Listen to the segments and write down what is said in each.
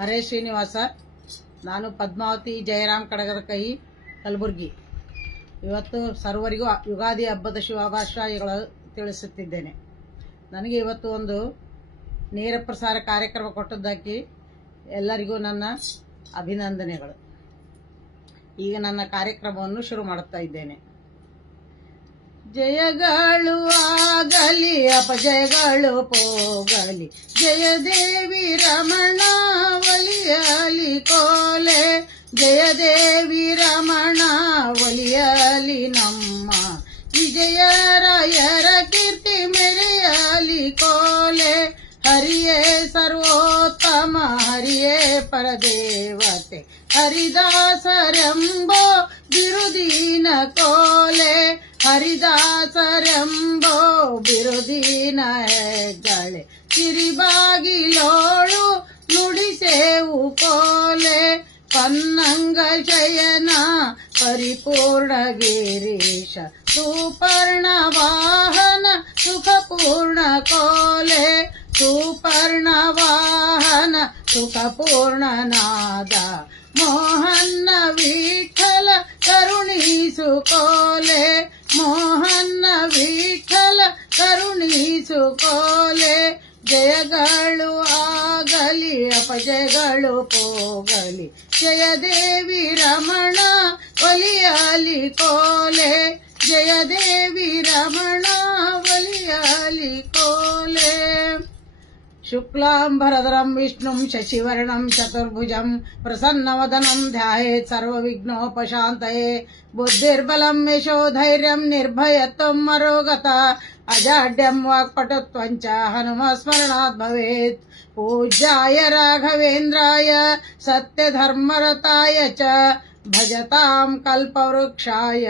ಹರೇ ಶ್ರೀನಿವಾಸ. ನಾನು ಪದ್ಮಾವತಿ ಜಯರಾಮ್ ಕಡಗದ ಕೈ, ಕಲಬುರಗಿ. ಇವತ್ತು ಸರ್ವರಿಗೂ ಯುಗಾದಿ ಹಬ್ಬದ ಶುಭಾಶಯಗಳು ತಿಳಿಸುತ್ತಿದ್ದೇನೆ. ನನಗೆ ಇವತ್ತು ಒಂದು ನೇರ ಪ್ರಸಾರ ಕಾರ್ಯಕ್ರಮ ಕೊಟ್ಟದ್ದಕ್ಕೆ ಎಲ್ಲರಿಗೂ ನನ್ನ ಅಭಿನಂದನೆಗಳು. ಈಗ ನನ್ನ ಕಾರ್ಯಕ್ರಮವನ್ನು ಶುರು ಮಾಡುತ್ತಾ ಇದ್ದೇನೆ. ಜಯಗಳು ಆಗಲಿ ಅಪಜಯಗಳು ಹೋಗಲಿ, ಜಯದೇವಿ ರಮಣ ಒಲಿಯಲಿ ಕೋಲೆ, ಜಯದೇವಿ ರಮಣ ಒಲಿಯಲಿ ನಮ್ಮ ವಿಜಯರಾಯರ ಕೀರ್ತಿ ಮೆರೆಯಲಿ ಕೋಲೆ. ಹರಿಯೇ ಸರ್ವೋತ್ತಮ ಹರಿಯೇ ಪರದೇವತೆ, ಹರಿದಾಸರೆಂಬೋ ಬಿರುದಿನ ಕೋಲೆ, ಹರಿದಾಸರೆಂಬೋ ಬಿರುದಿನ ಹೆಗ್ಗಳೆ, ಸಿರಿಬಾಗಿಲೋಳು ನುಡಿಸೇವು ಕೋಲೆ. ಪನ್ನಂಗ ಶಯನ ಪರಿಪೂರ್ಣ ಗಿರೀಶ, ಸುಪರ್ಣ ವಾಹನ ಸುಖಪೂರ್ಣ ಕೋಲೆ, ಸುಪರ್ಣ ವಾಹನ ಸುಖಪೂರ್ಣ ನಾದ, ಮೋಹನ್ನ ವಿಠಲ ಕರುಣಿಸು ಕೋಲೆ, ಮೋಹನ್ನ ವಿಠಲ ಕರುಣಿಸು ಕೋಲೆ. ಜಯಗಳು ಆಗಲಿ ಅಪಜಯಗಳು ಹೋಗಲಿ, ಜಯದೇವಿ ರಮಣ ಒಲಿಯಲಿ ಕೋಲೆ, ಜಯದೇವಿ ರಮಣ ಒಲಿಯಲಿ ಕೋಲೆ. ಶುಕ್ಲಾಂಬರಧರಂ ವಿಷ್ಣುಂ ಶಶಿವರ್ಣಂ ಚತುರ್ಭುಜಂ ಪ್ರಸನ್ನವದನಂ ಧ್ಯಾಯೇತ್ ಸರ್ವವಿಘ್ನೋಪಶಾಂತಯೇ. ಬುದ್ಧಿರ್ಬಲಂ ಯಶೋಧೈರ್ಯಂ ನಿರ್ಭಯತ್ವಂ ಮರೋಗತ, ಅಜಾಡ್ಯಂ ವಾಕ್ಪಟುತ್ವಂಚ ಹನುಮಸ್ಮರಣಾತ್ ಭವೇತ್. ಪೂಜ್ಯಾಯ ರಾಘವೇಂದ್ರಾಯ ಸತ್ಯಧರ್ಮರತಾಯ ಚ, ಭಜತಾಂ ಕಲ್ಪವೃಕ್ಷಾಯ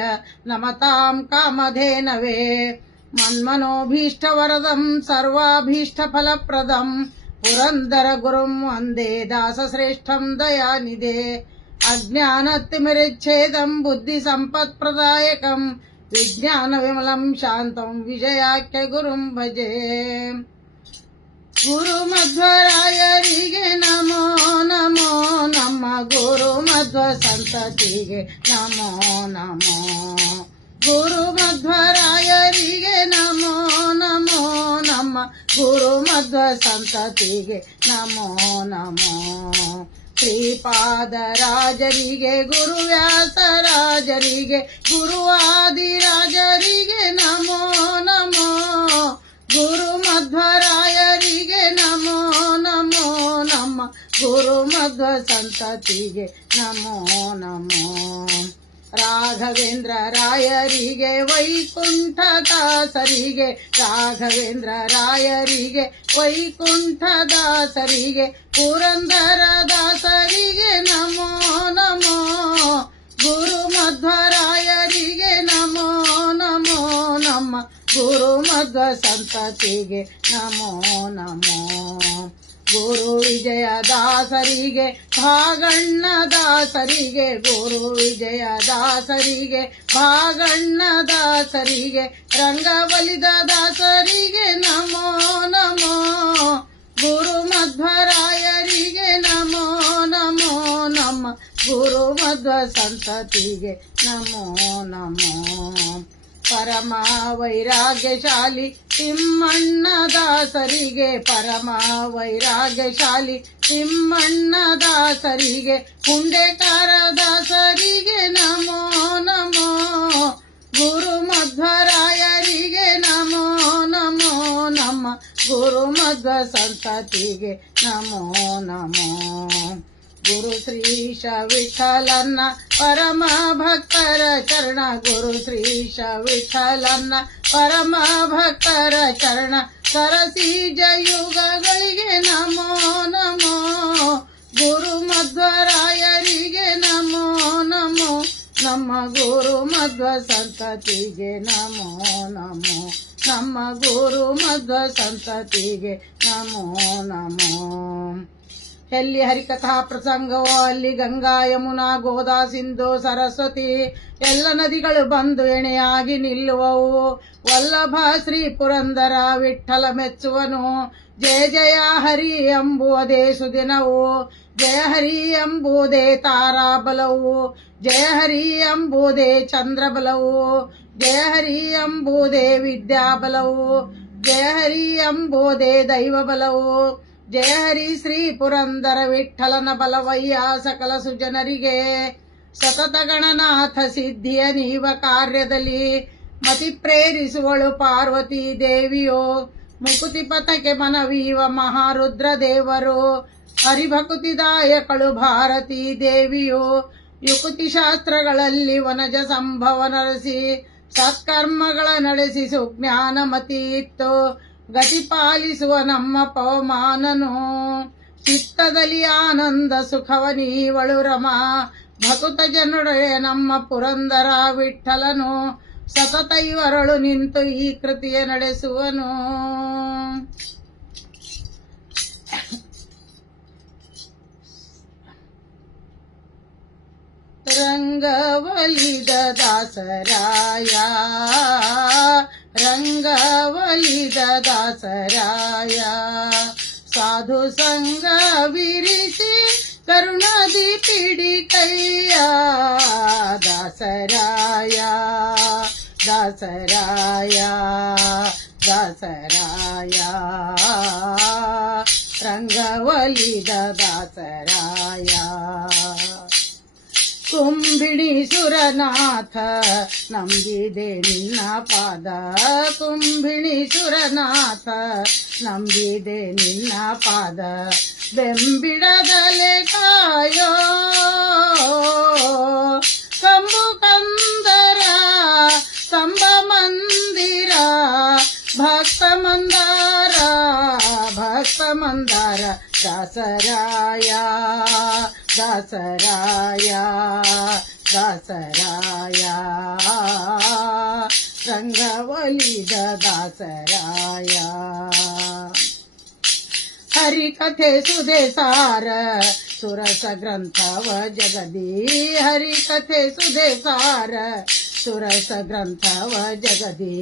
ನಮತಾಂ ಕಾಮಧೇನವೇ. ಮನ್ಮನೋಭೀಷ್ಟವರದಂ ಸರ್ವಾಭೀಷ್ಟಫಲಪ್ರದಂ, ಪುರಂದರ ಗುರುಂ ವಂದೇ ದಾಸಶ್ರೇಷ್ಠಂ ದಯಾನಿಧೇ. ಅಜ್ಞಾನತಿಮಿರಚ್ಛೇದಂ ಬುದ್ಧಿ ಸಂಪತ್ಪ್ರದಾಯಕಂ, ವಿಜ್ಞಾನ ವಿಮಲಂ ಶಾಂತಂ ವಿಜಯಾಖ್ಯ ಗುರುಂ ಭಜೆ. ಗುರು ಮಧ್ವರಾಯರಿಗೆ ನಮೋ ನಮೋ, ನಮ್ಮ ಗುರು ಮಧ್ವ ಸಂತತಿಗೆ ನಮೋ ನಮೋ. ಗುರು ಮಧ್ವರಾಯರಿಗೆ ನಮೋ ನಮೋ, ನಮ್ಮ ಗುರು ಮಧ್ವ ಸಂತತಿಗೆ ನಮೋ ನಮೋ. ಶ್ರೀಪಾದರಾಜರಿಗೆ ಗುರುವ್ಯಾಸರಾಜರಿಗೆ ಗುರುವಾದಿರಾಜರಿಗೆ ನಮೋ ನಮೋ. ಗುರು ಮಧ್ವರಾಯರಿಗೆ ನಮೋ ನಮೋ, ನಮ್ಮ ಗುರು ಮಧ್ವ ಸಂತತಿಗೆ ನಮೋ ನಮೋ. ರಾಘವೇಂದ್ರ ರಾಯರಿಗೆ ವೈಕುಂಠ ದಾಸರಿಗೆ, ರಾಘವೇಂದ್ರ ರಾಯರಿಗೆ ವೈಕುಂಠ ದಾಸರಿಗೆ, ಪುರಂದರ ದಾಸರಿಗೆ ನಮೋ ನಮೋ. ಗುರು ಮಧ್ವರಾಯರಿಗೆ ನಮೋ ನಮೋ, ನಮ್ಮ ಗುರು ಮಧ್ವ ಸಂತತಿಗೆ ನಮೋ ನಮೋ. ಗುರು ವಿಜಯ ದಾಸರಿಗೆ ಭಾಗಣ್ಣ ದಾಸರಿಗೆ, ಗುರು ವಿಜಯ ದಾಸರಿಗೆ ಭಾಗಣ್ಣ ದಾಸರಿಗೆ, ರಂಗಬಲಿದ ದಾಸರಿಗೆ ನಮೋ ನಮೋ. ಗುರು ಮಧ್ವರಾಯರಿಗೆ ನಮೋ ನಮೋ, ನಮ್ಮ ಗುರು ಮಧ್ವ ಸಂತತಿಗೆ ನಮೋ ನಮೋ. ಪರಮ ವೈರಾಗ್ಯಶಾಲಿ ತಿಮ್ಮಣ್ಣ ದಾಸರಿಗೆ, ಪರಮ ವೈರಾಗ್ಯಶಾಲಿ ತಿಮ್ಮಣ್ಣ ದಾಸರಿಗೆ, ಪುಂಡೇಕಾರ ದಾಸರಿಗೆ ನಮೋ ನಮೋ. ಗುರು ಮಧ್ವರಾಯರಿಗೆ ನಮೋ ನಮೋ, ನಮ್ಮ ಗುರು ಮಧ್ವ ಸಂತತಿಗೆ ನಮೋ ನಮೋ. ಗುರು ಶ್ರೀಶ ವಿಠಲನ್ನ ಪರಮ ಭಕ್ತರ ಚರಣ, ಗುರು ಶ್ರೀಶ ವಿಠಲನ್ನ ಪರಮ ಭಕ್ತರ ಚರಣ, ಸರಸೀಜ ಯುಗಗಳಿಗೆ ನಮೋ ನಮೋ. ಗುರು ಮಧ್ವರಾಯರಿಗೆ ನಮೋ ನಮೋ, ನಮ್ಮ ಗುರು ಮಧ್ವ ಸಂತತಿಗೆ ನಮೋ ನಮೋ, ನಮ್ಮ ಗುರು ಮಧ್ವ ಸಂತತಿಗೆ ನಮೋ ನಮೋ. ಎಲ್ಲಿ ಹರಿಕಥಾ ಪ್ರಸಂಗವೋ ಅಲ್ಲಿ ಗಂಗಾ ಯಮುನಾ ಗೋದಾ ಸಿಂಧು ಸರಸ್ವತಿ ಎಲ್ಲ ನದಿಗಳು ಬಂದು ಎಣೆಯಾಗಿ ನಿಲ್ಲುವವು. ವಲ್ಲಭ ಶ್ರೀ ಪುರಂದರ ವಿಠಲ ಮೆಚ್ಚುವನು, ಜಯ ಜಯ ಹರಿ ಎಂಬುವುದೇ ಸುದಿನವು, ಜಯ ಹರಿ ಎಂಬುದೇ ತಾರಾಬಲವು, ಜಯ ಹರಿ ಎಂಬುದೇ ಚಂದ್ರಬಲವು, ಜಯ ಹರಿ ಎಂಬುದೇ ವಿದ್ಯಾಬಲವು, ಜಯ ಹರಿ ಎಂಬುದೇ ದೈವಬಲವು, ಜಯ ಹರಿ ಶ್ರೀ ಪುರಂದರ ವಿಠಲನ ಬಲವಯ್ಯ ಸಕಲ ಸುಜನರಿಗೆ. ಸತತ ಗಣನಾಥ ಸಿದ್ಧಿಯ ನೀವ ಕಾರ್ಯದಲ್ಲಿ ಮತಿ ಪ್ರೇರಿಸುವಳು ಪಾರ್ವತಿ ದೇವಿಯೋ, ಮುಕುತಿ ಪಥಕ್ಕೆ ಮನವೀವ ಮಹಾರುದ್ರ ದೇವರು, ಹರಿಭಕುತಿದಾಯಕಳು ಭಾರತೀ ದೇವಿಯು. ಯುಕುತಿ ಶಾಸ್ತ್ರಗಳಲ್ಲಿ ವನಜ ಸಂಭವ ನರಸಿ ಸತ್ಕರ್ಮಗಳ ನಡೆಸಿ ಸುಜ್ಞಾನಮತಿ ಇತ್ತು, ಗತಿ ಪಾಲಿಸುವ ನಮ್ಮ ಪವಮಾನನು. ಚಿತ್ತದಲ್ಲಿ ಆನಂದ ಸುಖವ ನೀವಳು ರಮಾ, ಭಕುತ ಜನರೊಡೆ ನಮ್ಮ ಪುರಂದರ ವಿಠಲನು, ಸತತ ಇವರಳು ನಿಂತು ಈ ಕೃತಿಯ ನಡೆಸುವನು. ರಂಗವಲಿದ ದಾಸರಾಯ, ರಂಗವಲಿದ ದಾಸರಾಯ, ಸಾಧು ಸಂಗ ವಿರಿಸಿ ಕರುಣದಿ ಪಿಡಿ ಕೈಯ, ದಾಸರಾಯ ದಾಸರಾಯ ದಾಸರಾಯ, ರಂಗವಲಿದ ದಾಸರಾಯ. ಕುಂಬಿಣಿ ಸುರನಾಥ ನಂಬಿದೆ ನಿನ್ನ ಪಾದ, ಕುಂಬಿಣಿ ಸುರನಾಥ ನಂಬಿದೆ ನಿನ್ನ ಪಾದ, ಬೆಂಬಿಡದಲೆ ಕಾಯೋ ಕಂಬು ಕಂದರ ಕಂಬ ಮಂದಿರ, ಭಕ್ತ ಮಂದಾರ ಭಕ್ತ ಮಂದಾರ, ದಾಸರಾಯ ದಾಸರಾಯ ದಾಸರಾಯ, ರಂಗವಲಿದ ದಾಸರಾಯ. ಹರಿಕಥೆ ಸುಧೆ ಸಾರ ಸುರಸ ಗ್ರಂಥವ ಜಗದಿ, ಹರಿಕಥೆ ಸುಧೆ ಸಾರ ಸುರಸ ಗ್ರಂಥವ ಜಗದಿ,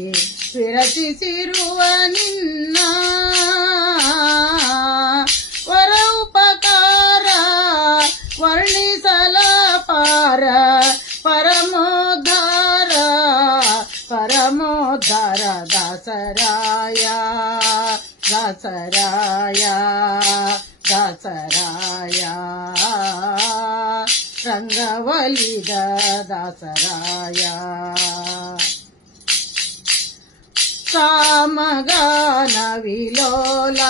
ವಿರಚಿಸಿರುವ ನಿನ್ನ ವರ ಉಪಕಾರ ವರ್ಣಿಸಲ ಪಾರ, ಪರಮೋದ್ಧಾರ ಪರಮೋದ್ಧಾರ, ದಾಸರಾಯ ದಾಸರಾಯ ದಾಸರಾಯ, ರಂಗವಲಿದ ದಾಸರಾಯ. ಸಾಮಗಾನ ವಿಲೋಲ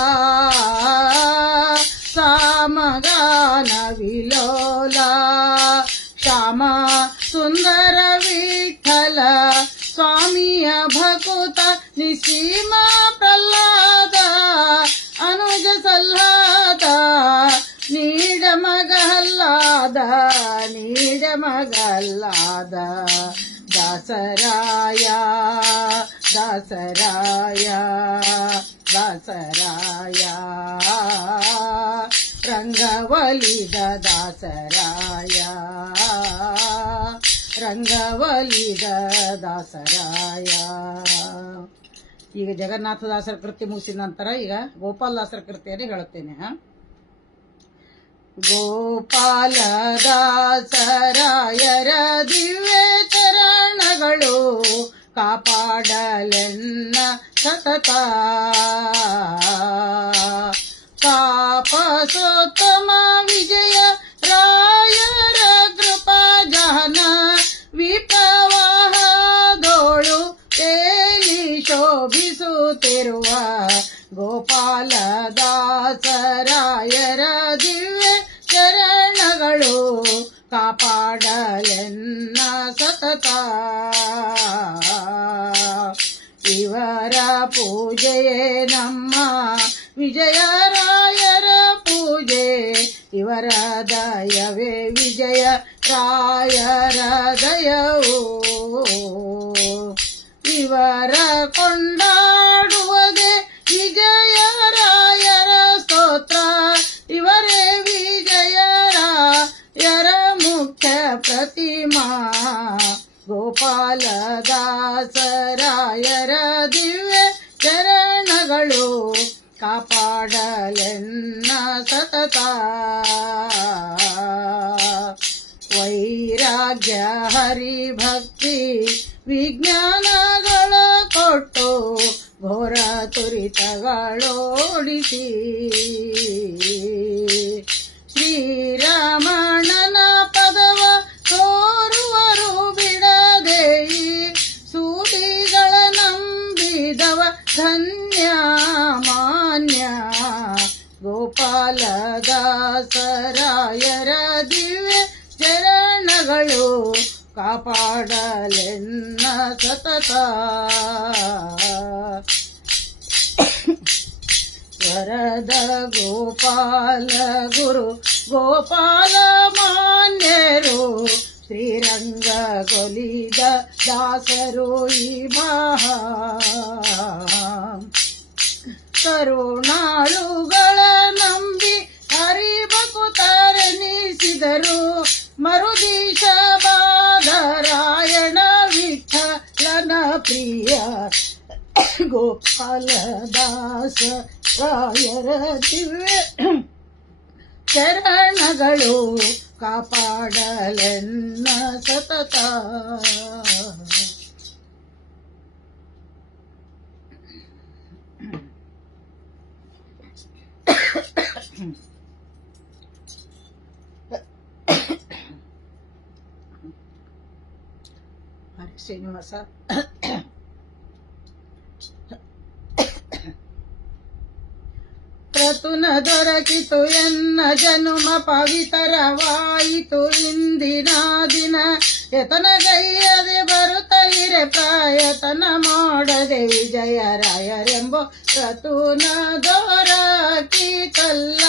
ಸಾಮಗಾನ ವಿಲೋಲ, ಶ್ಯಾಮ ಸುಂದರ ವಿಠಲ ಸ್ವಾಮಿಯ ಭಕುತ ನಿಸೀಮ ಪ್ರಹ್ಲಾದ, ಅನುಜ ಸಲ್ಲಾದ ನೀಡ ಮಗಲ್ಲಾದ ನೀಡ ಮಗಲ್ಲಾದ, ದಾಸರಾಯ ದಾಸರಾಯ ದಾಸರಾಯ, ರಂಗವಲಿದ ದಾಸರಾಯ ರಂಗವಲಿದ ದಾಸರಾಯ. ಈಗ ಜಗನ್ನಾಥದಾಸರ ಕೃತಿ ಮುಗಿಸಿದ ನಂತರ ಈಗ ಗೋಪಾಲದಾಸರ ಕೃತಿಯನ್ನು ಹೇಳುತ್ತೇನೆ. ಗೋಪಾಲದಾಸರಾಯರ ದಿವ್ಯ ಚರಣಗಳು ಕಾಪಾಡಲೆನ್ನ ಸತತ, ತಾಪಸೋತ್ತಮ ವಿಜಯ ರಾಯರ ಕೃಪಾ ಜಹನ, ವಿಪ್ರವಾಹದೋಳು ತೇಲಿ ಶೋಭಿಸುತ್ತಿರುವ ಗೋಪಾಲದಾಸರಾಯರ ದಿವ್ಯ ಚರಣಗಳು ಕಾಪಾಡಲೆನ್ನ ಸತತ. ಇವರ ಪೂಜೆಯೇ ನಮ್ಮ ವಿಜಯರಾಯರ ಪೂಜೆ, ಇವರ ದಯವೇ ವಿಜಯ ರಾಯರ ದಯವು, ಇವರ ಕೊಂಡಾಡುವುದೇ ವಿಜಯರಾಯರ ಸ್ತೋತ್ರ, ಇವರೇ ವಿಜಯರಾಯರ ಮುಖ್ಯ ಪ್ರತಿಮಾ. ಗೋಪಾಲದಾಸರಾಯರ ದಿವ್ಯ ಚರಣಗಳು ಕಾಪಾಡ ಸತತ ವೈರಾಗ್ಯ ಹರಿಭಕ್ತಿ ವಿಜ್ಞಾನಗಳ ಕೊಟ್ಟು ಘೋರ ತುರಿತಗಳೋಡಿಸಿ ಶ್ರೀರಾಮಣ್ಣನ ಪದವ ತೋರುವರು ಬಿಡದೆ ಸೂತಿಗಳ ನಂಬಿದವ ಧನ್ಯ ಮಾನ್ಯ ಗೋಪಾಲದಾಸರಾಯರ ದಿವ್ಯ ಚರಣಗಳು ಕಾಪಾಡಲೆನ್ನ ಸತತ ವರದ ಗೋಪಾಲ ಗುರು ಗೋಪಾಲ ಮಾನ್ಯರು ಶ್ರೀರಂಗ ಗೊಲಿದ ದಾಸರು ಈ ಮಹಾ ಕರುಣಾಳುಗಳ ನಂಬಿ ಹರಿಭಕುತರೆನಿಸಿದರು ಮರುದೀಶ ಬಾದರಾಯಣ ವಿಠಲನ ಪ್ರಿಯ ಗೋಪಾಲದಾಸ ರಾಯರ ದಿವ್ಯ ಚರಣಗಳು ಕಾಪಾಡಲೆನ್ನ ಸತತ ಹರಿ ಶ್ರೀನಿವಾಸ ಕ್ರತುನ ದೊರಕಿತು ಎನ್ನ ಜನುಮ ಪವಿತರವಾಯಿತು ಇಂದಿನ ದಿನ ಯತನಗೈಯದೆ ಬರುತ್ತಲಿರೆ ಪ್ರಯತನ ಮಾಡದೆ ವಿಜಯರಾಯರೆಂಬ ಕ್ರತುನ ದೊರಕಿತಲ್ಲ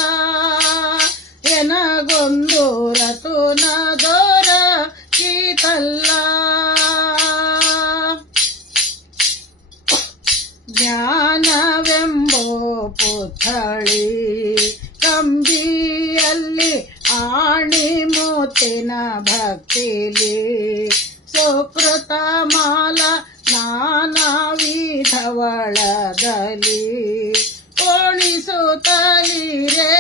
ಎನಗೊಂದು ರತುನ ದೊರಕಿತಲ್ಲ ಜ್ಞಾನವೆಂಬೋ ಪುತ್ಥಳಿ ಕಂಬಿಯಲ್ಲಿ ಆಣಿ ಮೂತಿನ ಭಕ್ತಿಲಿ ಸುಕೃತ ಮಾಲ ನಾನಾ ವಿಧವಳದಲ್ಲಿ ಕೋಣಿಸುತ್ತಲಿರೇ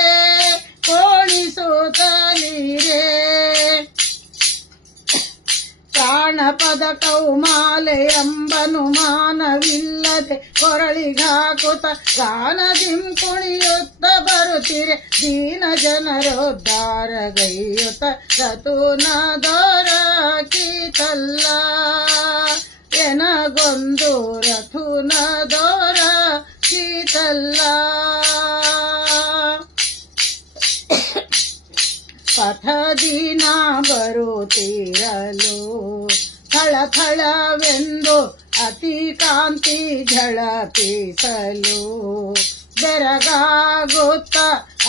ಪ್ರಾಣಪದ ಕೌಮಾಲೆ ಎಂಬನು ಮಾನವಿಲ್ಲದೆ ಕೊರಳಿಗಾಕುತ ಗಾನದಿಂ ಕುಣಿಯುತ್ತ ಬರುತ್ತಿರೆ ದೀನ ಜನರೋದ್ಧಾರಗೈಯುತ ರತುನ ದೊರಕಿತಲ್ಲ ಎನಗೊಂದು ರತುನ ದೊರಕಿತಲ್ಲ ಪಥದಿನ ಬರುತ್ತಿರಲು ಥಳಥಳವೆಂದು ಅತಿ ಕಾಂತಿ ಝಳಪಿಸಲು ಬೆರಗಾಗುತ್ತ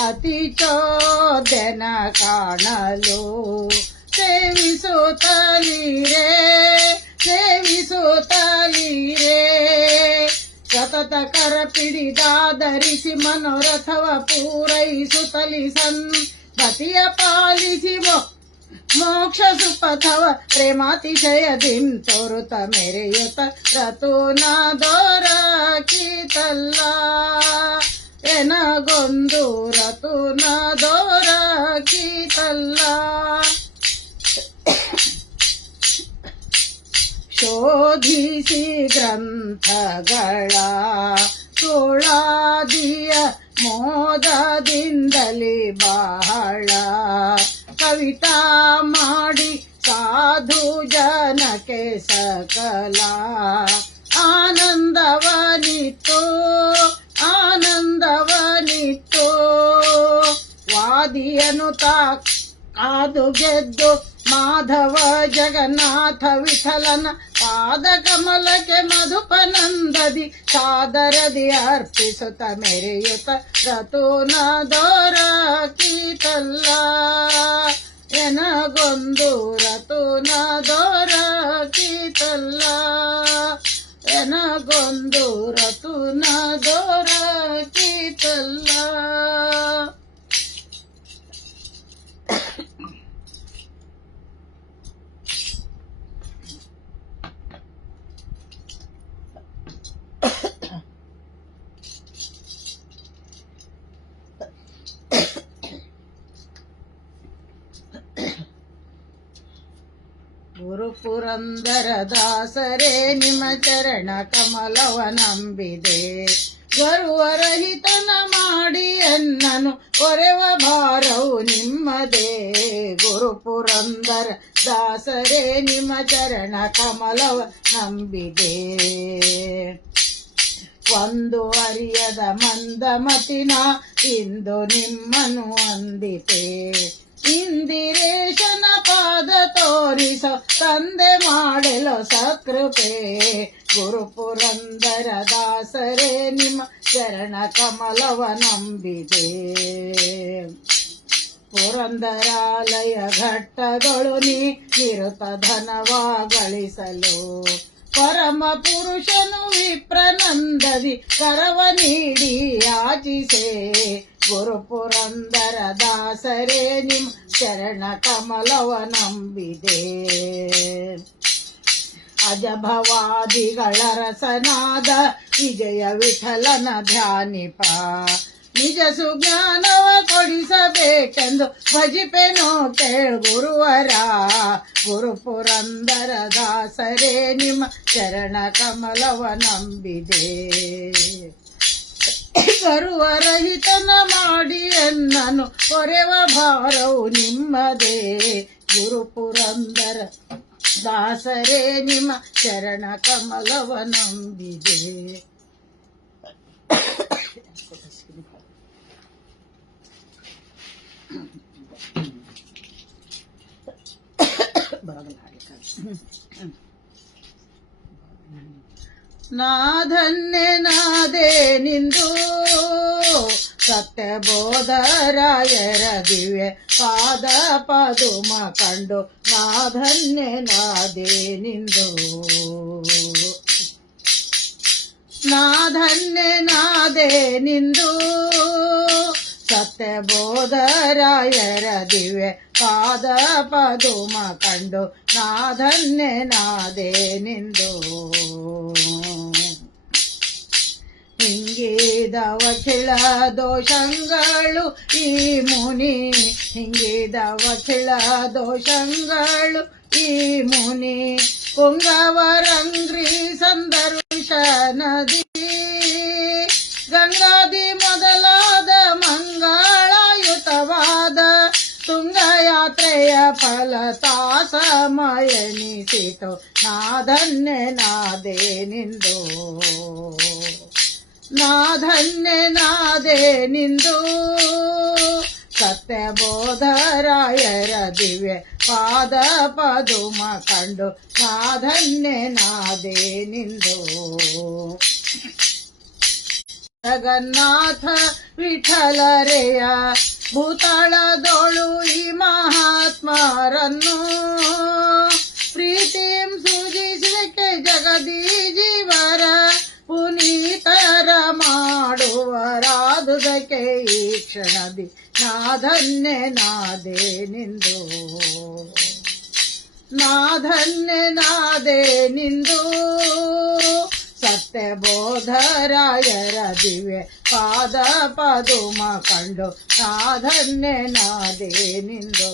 ಅತಿ ಚೋದನ ಕಾಣಲು ಸೇವಿಸುತ್ತಲಿರೇ ಸತತ ಕರ ಪಿಡಿದಾಧರಿಸಿ ಮನೋರಥವ ಪೂರೈಸುತ್ತಲಿ ಪತಿಯ ಪಾಲಿಸಿ ಮೋಕ್ಷ ಸುಪಥವ ಪ್ರೇಮಾತಿಶಯದಿಂ ತೋರುತ ಮೆರೆಯುತ ರತುನ ದೊರಕಿತಲ್ಲ ಎನಗೊಂದು ರತುನ ದೊರಕಿತಲ್ಲ ಶೋಧಿಸಿ ಗ್ರಂಥಗಳ ತುಳಾದಿಯ ಮೋದದಿಂದಲೇ ಬಹಳ ಕವಿತಾ ಮಾಡಿ ಸಾಧು ಜನಕ್ಕೆ ಸಕಲ ಆನಂದವನಿತ್ತು ವಾದಿಯನು ಕಾದು ಗೆದ್ದು ಮಾಧವ ಜಗನ್ನಾಥ ವಿಠಲನ ಪಾದ ಕಮಲಕ್ಕೆ ಮಧುಪನಂದದಿ ಸಾದರದಿ ಅರ್ಪಿಸುತ್ತ ಮೆರೆಯುತ್ತ ರತುನ ದೊರಕಿತಲ್ಲ ಎನಗೊಂದು ರತುನ ದೊರಕಿತಲ್ಲ ಎನಗೊಂದು ರತುನ ದೊರಕಿತಲ್ಲ. ಗುರು ಪುರಂದರ ದಾಸರೇ ನಿಮ್ಮ ಚರಣ ಕಮಲವ ನಂಬಿದೆ. ಗರ್ವರಹಿತನ ಮಾಡಿ ಎನ್ನನು ಕೊರೆವ ಭಾರವು ನಿಮ್ಮದೇ. ಗುರು ಪುರಂದರ ದಾಸರೇ ನಿಮ್ಮ ಚರಣ ಕಮಲವ ನಂಬಿದೆ. ಒಂದು ಅರಿಯದ ಮಂದಮತಿನ ಇಂದು ನಿಮ್ಮನು ಅಂದಿತೆ. ಇಂದಿರೇಶನ ಪಾದ ತೋರಿಸೋ ತಂದೆ ಮಾಡಲು ಸಕೃಪೆ. ಗುರು ಪುರಂದರ ದಾಸರೇ ನಿಮ್ಮ ಚರಣ ಕಮಲವ ನಂಬಿದೆ. ಪುರಂದರಾಲಯ ಘಟ್ಟಗಳು ನಿರುತ ಧನವ ಗಳಿಸಲು ಪರಮ ಪುರುಷನು ವಿಪ್ರನಂದದಿ ಕರವ ನೀಡಿ ಯಾಚಿಸೆ. ಗುರು ಪುರಂದರ ದಾಸರೇ ನಿಮ್ಮ ಚರಣ ಕಮಲವ ನಂಬಿದೆ. ಅಜಭವಾದಿಗಳ ರಸನಾದ ವಿಜಯ ವಿಠಲನ ಧ್ಯಾನಿಪ. ನಿಜ ಸುಜ್ಞಾನವ ಕೊಡಿಸಬೇಕೆಂದು ಭಜಿಪೆನೋ ಕೇಳು ಗುರುವರ. ಗುರು ಪುರಂದರ ದಾಸರೇ ನಿಮ್ಮ ಚರಣ ಕಮಲವ ನಂಬಿದೆ. ಗರ್ವರಹಿತನ ಮಾಡಿ ಎನ್ನನು ಕೊರೆವ ಭಾರವು ನಿಮ್ಮದೇ. ಗುರು ಪುರಂದರ ದಾಸರೇ ನಿಮ್ಮ ಚರಣ ಕಮಲವ ನಂಬಿದೆ. ನಾಧನ್ಯನಾದೆ ನಿಂದು ಸತ್ಯಬೋಧರಾಯರ ದಿವ್ಯ ಪಾದ ಪದುಮ ಕಂಡು. ನಾಧನ್ಯನಾದೆ ನಿಂದು ನಾಧನ್ಯನಾದೆ ನಿಂದು ಸತ್ಯಬೋಧರಾಯರ ದಿವ್ಯ ಪಾದ ಪದುಮ ಕಂಡು. ನಾಧನ್ಯನಾದೆ ನಿಂದು ಹಿಂಗಿದ ವಕಿಳ ದೋಷಗಳು ಈ ಮುನಿ. ಹಿಂಗಿದ ವಕಿಳ ದೋಷಗಳು ಈ ಮುನಿ. ಪುಂಗವರಂಗ್ರಿ ಸಂದರ್ಶ ನದಿ ಗಂಗಾದಿ ಮೊದಲಾದ ಮಂಗಳಯುತವಾದ ತುಂಗಯಾತ್ರೆಯ ಫಲತಾಸಮಯನಿಸಿತು. ನಾಧನ್ಯನಾದೆ ನಿಂದು ನಾಧನ್ಯನಾದೆ ನಿಂದು ಸತ್ಯಬೋಧರಾಯರ ದಿವ್ಯ ಪಾದ ಪದುಮ ಕಂಡು. ನಾಧನ್ಯನಾದೆ ನಿಂದು ಜಗನ್ನಾಥ ವಿಠಲರೆಯ ಭೂತಳದೊಳು ಈ ಮಹಾತ್ಮರನ್ನು ಪ್ರೀತಿಂ ಸೂಜಿಸಲಿಕ್ಕೆ ಜಗದೀ ಜೀವರ ಪುನೀತರ ಮಾಡುವರಾದುದಕ್ಕೆ ಈ ಕ್ಷಣದಿ. ನಾಧನ್ಯನಾದೆ ನಿಂದು ನಾಧನ್ಯನಾದೆ ನಿಂದು ಸತ್ಯಬೋಧರಾಯರ ದಿವ್ಯ ಪಾದ ಪದುಮ ಕಂಡು. ನಾಧನ್ಯನಾದೆ ನಿಂದು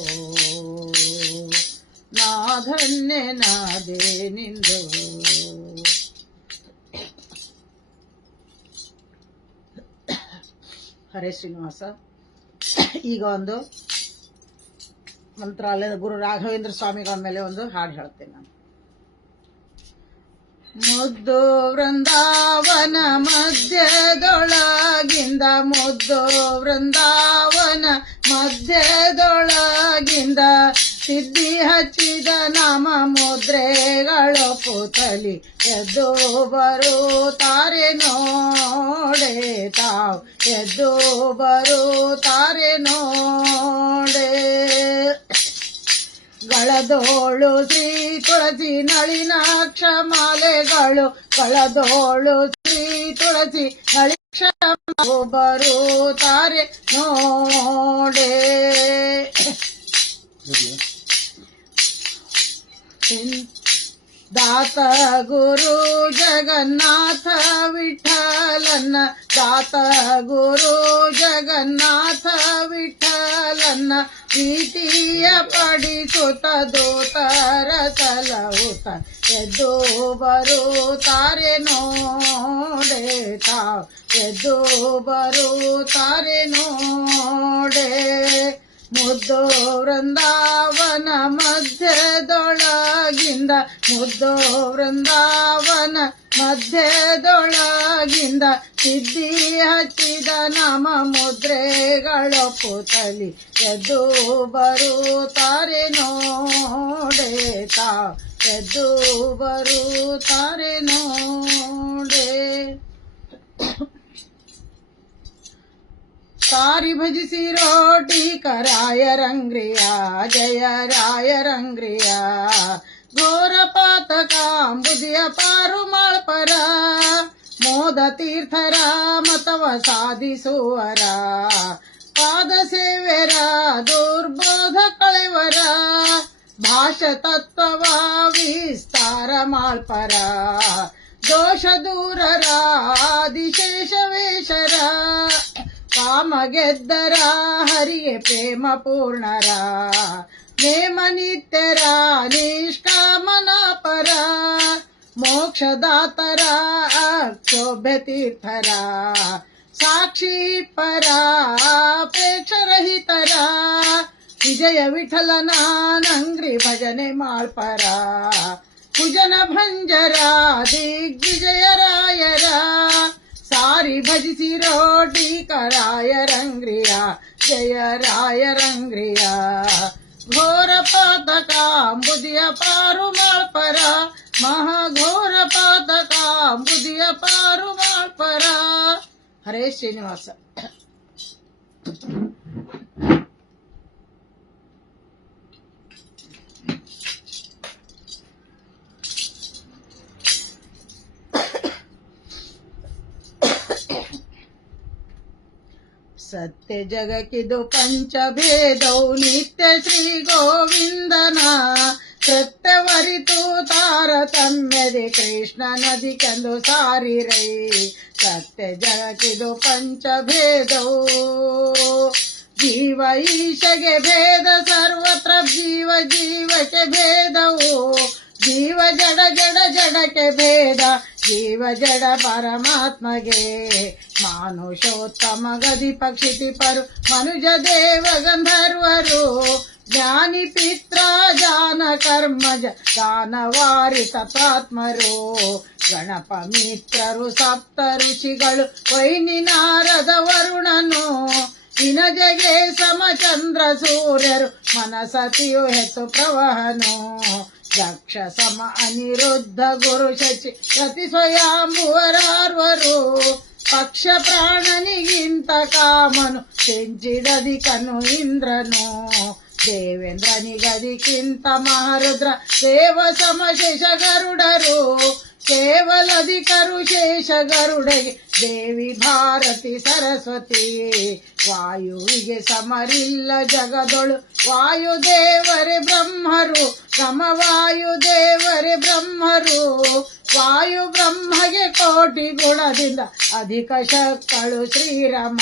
ನಾಧನ್ಯನಾದೆ ನಿಂದು. ಹರೇ ಶ್ರೀನಿವಾಸ. ಈಗ ಒಂದು ಮಂತ್ರಾಲಯದ ಗುರು ರಾಘವೇಂದ್ರ ಸ್ವಾಮಿಗಳ ಮೇಲೆ ಒಂದು ಹಾಡು ಹೇಳ್ತೇನೆ ನಾನು. ಮುದ್ದು ವೃಂದಾವನ ಮಧ್ಯದೊಳಗಿಂದ ಮುದ್ದು ವೃಂದಾವನ ಮಧ್ಯದೊಳಗಿಂದ ಸಿದ್ಧಿ ಹಚ್ಚಿದ ನಾಮ ಮುದ್ರೆಗಳು ಪುತಲಿ ಎದ್ದು ಬರುತ್ತಾರೆ ನೋಡೆ ತಾವು ಎದ್ದು ಬರುತ್ತಾರೆ ನೋಡೆ. ಗಳದೋಳು ಶ್ರೀ ತುಳಸಿ ನಳಿನಾಕ್ಷ ಮಾಲೆಗಳು ಗಳದೋಳು ಶ್ರೀ ತುಳಸಿ ನಳಿನಾಕ್ಷ ಬರುತ್ತಾರೆ ನೋಡೆ. ದಾತ ಗುರು ಜಗನ್ನಾಥ ವಿಠಲನ ದಾತ ಗುರು ಜಗನ್ನಾಥ ವಿಠಲ ತನ್ನ ಪ್ರೀತಿಯ ಪಡಿಸುತ್ತ ದೂತರ ಸಲಹುತ್ತ ಎದ್ದು ಬರುತ್ತಾರೆ ನೋಡೆ ತಾವು ಎದ್ದು ಬರುತ್ತಾರೆ ನೋಡೆ ಮುದ್ದು ವೃಂದಾವನ ಮಧ್ಯದೊಳಗಿಂದ ಮುದ್ದು ವೃಂದಾವನ ಮಧ್ಯದೊಳಗಿಂದ ಸಿದ್ಧಿ ಹಚ್ಚಿದ ನಮ ಮುದ್ರೆಗಳೊಪ್ಪುತ್ತಲಿ ಎದ್ದು ಬರುತ್ತಾರೆ ನೋಡೆ ತಾವು ಎದ್ದು ಬರುತ್ತಾರೆ ನೋಡೆ ಸಾರಿ ಭಜಿಸಿ ರೋಟಿ ಕರಾಯ ರಂಗ್ರಿಯ ಜಯ ರಾಯ ರಂಗ್ರಿಯ ಘೋರ ಪಾತಕಾಂಬುದಿಯ ಪಾರು ಮಾಳ್ಪರ ಮೋದ ತೀರ್ಥರ ಮತವ ಸಾಧಿಸುವರ ಪಾದ ಸೇವೆರ ದುರ್ಬೋಧ ಕಳೆವರ ಭಾಷ ತತ್ವವ ವಿಸ್ತಾರ ಮಾಳ್ಪರ ದೋಷ ದೂರರ ಆದಿಶೇಷವೇಶರ ಕಾಮ ಗೆದ್ದರ ಹರಿಗೆ ಪ್ರೇಮ ಪೂರ್ಣರ ನೇಮ ನಿತ್ಯರ ನಿಷ್ಕಾಮನ ಪರ ಮೋಕ್ಷದಾತರ ಅಕ್ಷೋಭ್ಯ ತೀರ್ಥರ ಸಾಕ್ಷಿ ಪರ ಅಪೇಕ್ಷರಹಿತರ ವಿಜಯ ವಿಠಲನ ನಂಗ್ರಿ ಭಜನೆ ಮಾಳ್ಪರ ಕುಜನ ಭಂಜರ ದಿಗ್ವಿಜಯರಾಯರ ಸಾರಿ ಭಜಿಸಿ ರೋಟಿ ಕರಾಯ ರಂಗ್ರಿಯ ಜಯ ರಾಯ ರಂಗ್ರಿಯ ಘೋರ ಪಾತಕಾಂಬುದಿಯ ಪಾರು ಮಾಳ್ಪರ ಮಹಾಘೋರ ಪಾತಕಾಂಬುದಿಯ ಪಾರು ಮಾಳ್ಪರ. ಹರೇ ಶ್ರೀನಿವಾಸ. ಸತ್ಯ ಜಗಕ್ಕಿದು ಪಂಚಭೇದೌ ನಿತ್ಯ ಶ್ರೀ ಗೋವಿಂದನ ಸತ್ಯವರಿತು ತಾರತಮ್ಯದೆ ಕೃಷ್ಣ ನದಿ ಕಂದು ಸಾರಿರೈ. ಸತ್ಯ ಜಗಕ್ಕಿದು ಪಂಚಭೇದೌ ಜೀವ ಈಶಗೆ ಭೇದ ಸರ್ವತ್ರ ಜೀವ ಜೀವಕ್ಕೆ ಭೇದವು ಜೀವ ಜಡ ಜಡ ಜಡಕ್ಕೆ ಭೇದ ಜೀವ ಜಡ ಪರಮಾತ್ಮಗೆ ಮಾನುಷೋತ್ತಮ ಗದಿ ಪಕ್ಷಿತಿ ಪರು ಮನುಜ ದೇವ ಗಂಧರ್ವರು ಜ್ಞಾನಿ ಪಿತ್ರ ಜಾನ ಕರ್ಮಜ ದಾನವಾರಿ ತತ್ವಾತ್ಮರು ಗಣಪ ಮಿತ್ರರು ಸಪ್ತ ಋಷಿಗಳು ವೈನಿ ನಾರದ ವರುಣನು ಇನಜಗೆ ಸಮಚಂದ್ರ ಸೂರ್ಯರು ಮನಸತಿಯು ಹೆತ್ತು ಪ್ರವಹನು ದಕ್ಷ ಸಮ ಅನಿರುದ್ಧ ಗುರು ಶಚಿ ಪ್ರತಿ ಸ್ವಯಂಭುವರಾರ್ವರು ಪಕ್ಷ ಪ್ರಾಣನಿಗಿಂತ ಕಾಮನು ಚೆಂಚಿಡದಿಕನು ಇಂದ್ರನು ದೇವೇಂದ್ರನಿಗದಿಕ್ಕಿಂತ ಮಹಾರುದ್ರ ದೇವ ಸಮಶೇಷ ಗರುಡರು ಕೇವಲಧಿಕರು ಶೇಷ ಗರುಡೆಗೆ ದೇವಿ ಭಾರತಿ ಸರಸ್ವತಿ ವಾಯುವಿಗೆ ಸಮರಿಲ್ಲ ಜಗದೊಳು ವಾಯುದೇವರೇ ಬ್ರಹ್ಮರು ಸಮವಾಯುದೇವರೇ ಬ್ರಹ್ಮರು ವಾಯು ಬ್ರಹ್ಮಗೆ ಕೋಟಿ ಗುಣದಿಂದ ಅಧಿಕ ಶಕ್ತಳು ಶ್ರೀರಮ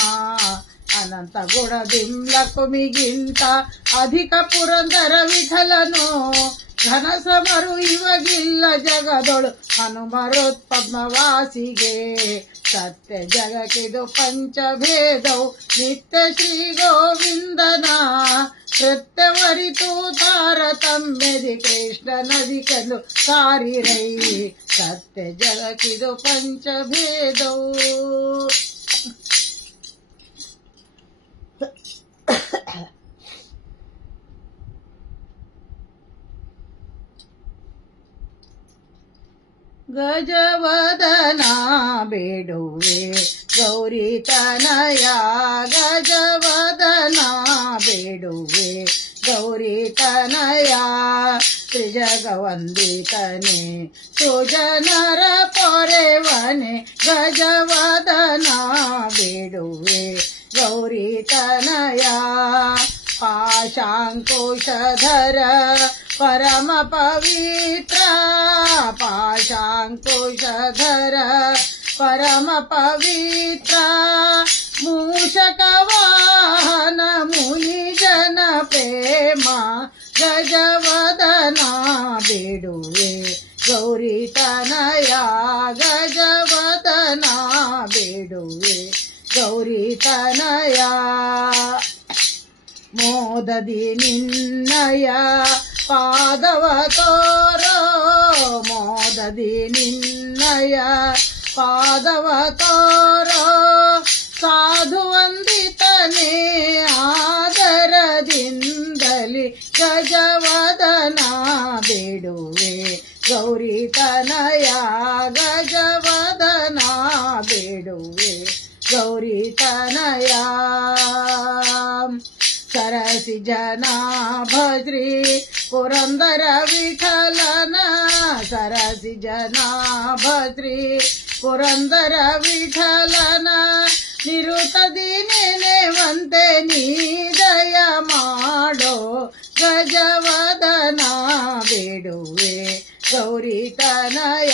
ಅನಂತ ಗುಣದಿಂಲಕುಮಿಗಿಂತ ಅಧಿಕ ಪುರಂದರ ವಿಠಲನು ಘನ ಸಮರು ಇವಗಿಲ್ಲ ಜಗದೊಳು ಹನುಮರೋತ್ಪದ್ಮವಾಸಿಗೆ ಸತ್ಯ ಜಗಕ್ಕಿದು ಪಂಚಭೇದೌ ನಿತ್ಯ ಶ್ರೀ ಗೋವಿಂದನ ಸತ್ಯವರಿತು ತಾರತಮ್ಯದಿ ಕೃಷ್ಣ ನದಿ ಕಂದು ಸಾರಿರೈ. ಸತ್ಯ ಜಗಕ್ಕಿದು ಪಂಚಭೇದೌ ಗಜವದನ ಬೇಡುವೆ ಗೌರಿ ತನಯ ಗಜವದನ ಬೇಡುವೆ ಗೌರಿ ತನಯ ತ್ರಿಜಗವಂದಿತನೆ ಸುಜನರ ಪೊರೆವನೆ ಗಜವದನ ಬೇಡುವೆ ಗೌರಿ ತನಯ ಪಾಶಾಂಕುಶಧರ ಪರಮ ಪವಿತ್ರ ಪಾಶಾಂಕುಶಧರ ಪರಮ ಪವಿತ್ರ ಮೂಷಕ ವಾಹನ ಮುನಿ ಜನ ತನಯ ಮೋದದಿ ನಿನ್ನಯ ಪಾದವ ತೋರೋ ಮೋದದಿ ನಿನ್ನಯ ಪಾದವ ತೋರೋ ಸಾಧು ವಂದಿತನೇ ಆದರದಿಂದಲಿ ಗಜವದನ ಬೇಡುವೆ ಗೌರಿ ತನಯ ಗಜವದನ ಬೇಡುವೆ ಗೌರಿ ತನಯ ಸರಸಿ ಜನಾಭಶ್ರೀ ಪುರಂದರ ವಿಠಲನ ಸರಸಿ ಜನಾಭಶ್ರೀ ಪುರಂದರ ವಿಠಲನ ನಿರುತದಿ ನೆನೆವಂತೆ ನೀ ದಯ ಮಾಡೋ ಗಜವದನ ಬೇಡುವೆ ಗೌರಿ ತನಯ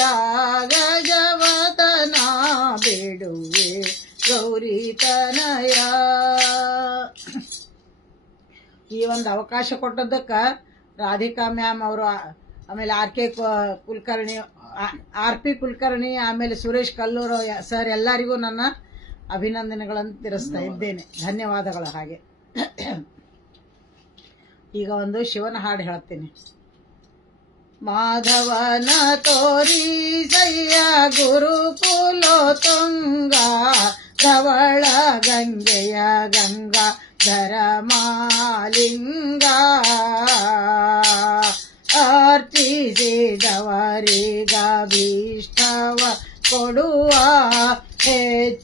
ಗಜವದನ ಬೇಡುವೆ ಗೌರಿ ತನಯ. ಈ ಒಂದು ಅವಕಾಶ ಕೊಟ್ಟದ್ದಕ್ಕೆ ರಾಧಿಕಾ ಮ್ಯಾಮ್ ಅವರು, ಆಮೇಲೆ ಆರ್ ಪಿ ಕುಲಕರ್ಣಿ, ಆಮೇಲೆ ಸುರೇಶ್ ಕಲ್ಲೂರು ಸರ್ ಎಲ್ಲರಿಗೂ ನನ್ನ ಅಭಿನಂದನೆಗಳನ್ನು ತಿಳಿಸ್ತಾ ಇದ್ದೇನೆ. ಧನ್ಯವಾದಗಳು. ಹಾಗೆ ಈಗ ಒಂದು ಶಿವನ ಹಾಡು ಹೇಳ್ತೀನಿ. ಮಾಧವನ ತೋರಿಸಯ್ಯ ಗುರುಕುಲೋ ತುಂಗ ಧವಳ ಗಂಗೆಯ ಗಂಗಾ ಧರ ಮಾಲಿಂಗ ಅರ್ಚಿಸಿದವರಿಗಭೀಷ್ಟವ ಕೊಡುವ ಹೆಚ್ಚಿನಾಗಗಳ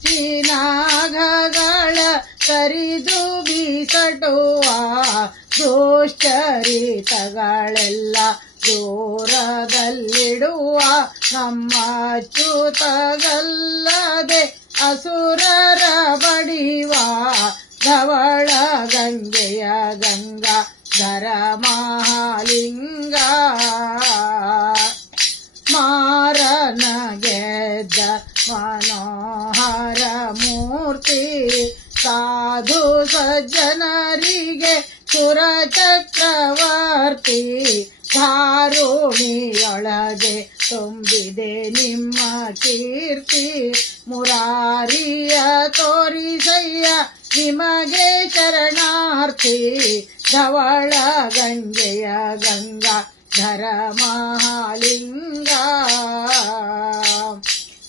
ಸರಿದು ಬೀಸಟುವ ದುಶ್ಚರಿತಗಳೆಲ್ಲ ದೂರದಲ್ಲಿಡುವ ನಮ್ಮ ಅಚ್ಯುತಗಲ್ಲದೆ ಅಸುರರ ಬಡಿವ ಧವಳ ಗಂಗೆಯ ಗಂಗಾ ಧರ ಮಹಾಲಿಂಗ ಮಾರನ ಗೆದ್ದ ಮನೋಹರ ಮೂರ್ತಿ ಸಾಧು ಸಜ್ಜನರಿಗೆ ಸುರ ಚಕ್ರವರ್ತಿ ಧಾರುಣಿಯೊಳಗೆ ತುಂಬಿದೆ ನಿಮ್ಮ ಕೀರ್ತಿ ಮುರಾರಿಯ ತೋರಿಸಯ್ಯ ನಿಮಗೆ ಶರಣಾರ್ಥಿ ಧವಳ ಗಂಗೆಯ ಗಂಗಾ ಧರ ಮಹಾಲಿಂಗ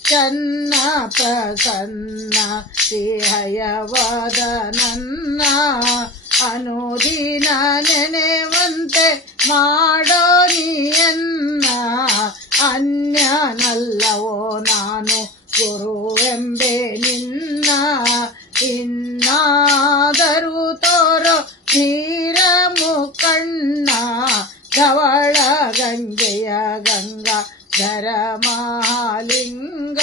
ಚನ್ನ ಪ್ರಸನ್ನ ಸಿಹಯವದನನ್ನ ಅನುದಿನ ನೆನೆವಂತೆ ಮಾಡೋ ನೀಯನ್ನ ಅನ್ಯನಲ್ಲವೋ ನಾನು ಗುರುವೆಂಬೆ ನಿನ್ನ ಇನ್ನಾದರೂ ತೋರೋ ಧೀರ ಮುಖಣ್ಣ ಧವಳ ಗಂಗೆಯ ಗಂಗಾ ಧರ ಮಹಾಲಿಂಗ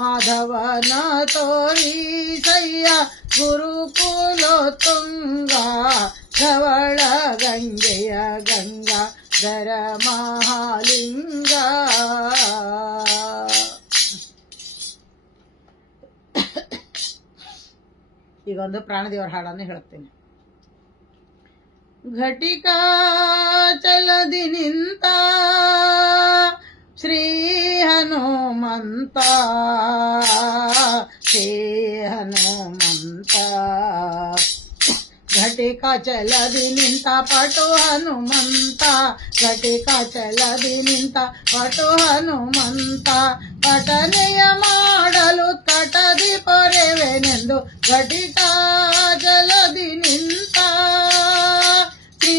ಮಾಧವನ ತೋರಿಸಯ್ಯ ಗುರುಕುಲೋ ತುಂಗ ಧವಳ ಗಂಗೆಯ ಗಂಗಾ ಧರ ಮಹಾಲಿಂಗ. ಈಗ ಒಂದು ಪ್ರಾಣದೇವರ ಹಾಡನ್ನು ಹೇಳ್ತೇನೆ. ಘಟಿಕಾ ಚಲದಿ ನಿಂತ ಶ್ರೀ ಹನುಮಂತ ಶ್ರೀ ಹನುಮಂತ ಘಟಿಕಾ ಚಲದಿ ನಿಂತ ಪಟು ಹನುಮಂತ ಘಟಿಕಾ ಚಲದಿ ನಿಂತ ಪಟು ಹನುಮಂತ ಪಠನೆಯ ಮಾಡಲು ತಟದಿ ಪೊರೆವೆನೆಂದು ಘಟಿಕಾ ಜಲದಿ ನಿಂತ ಶ್ರೀ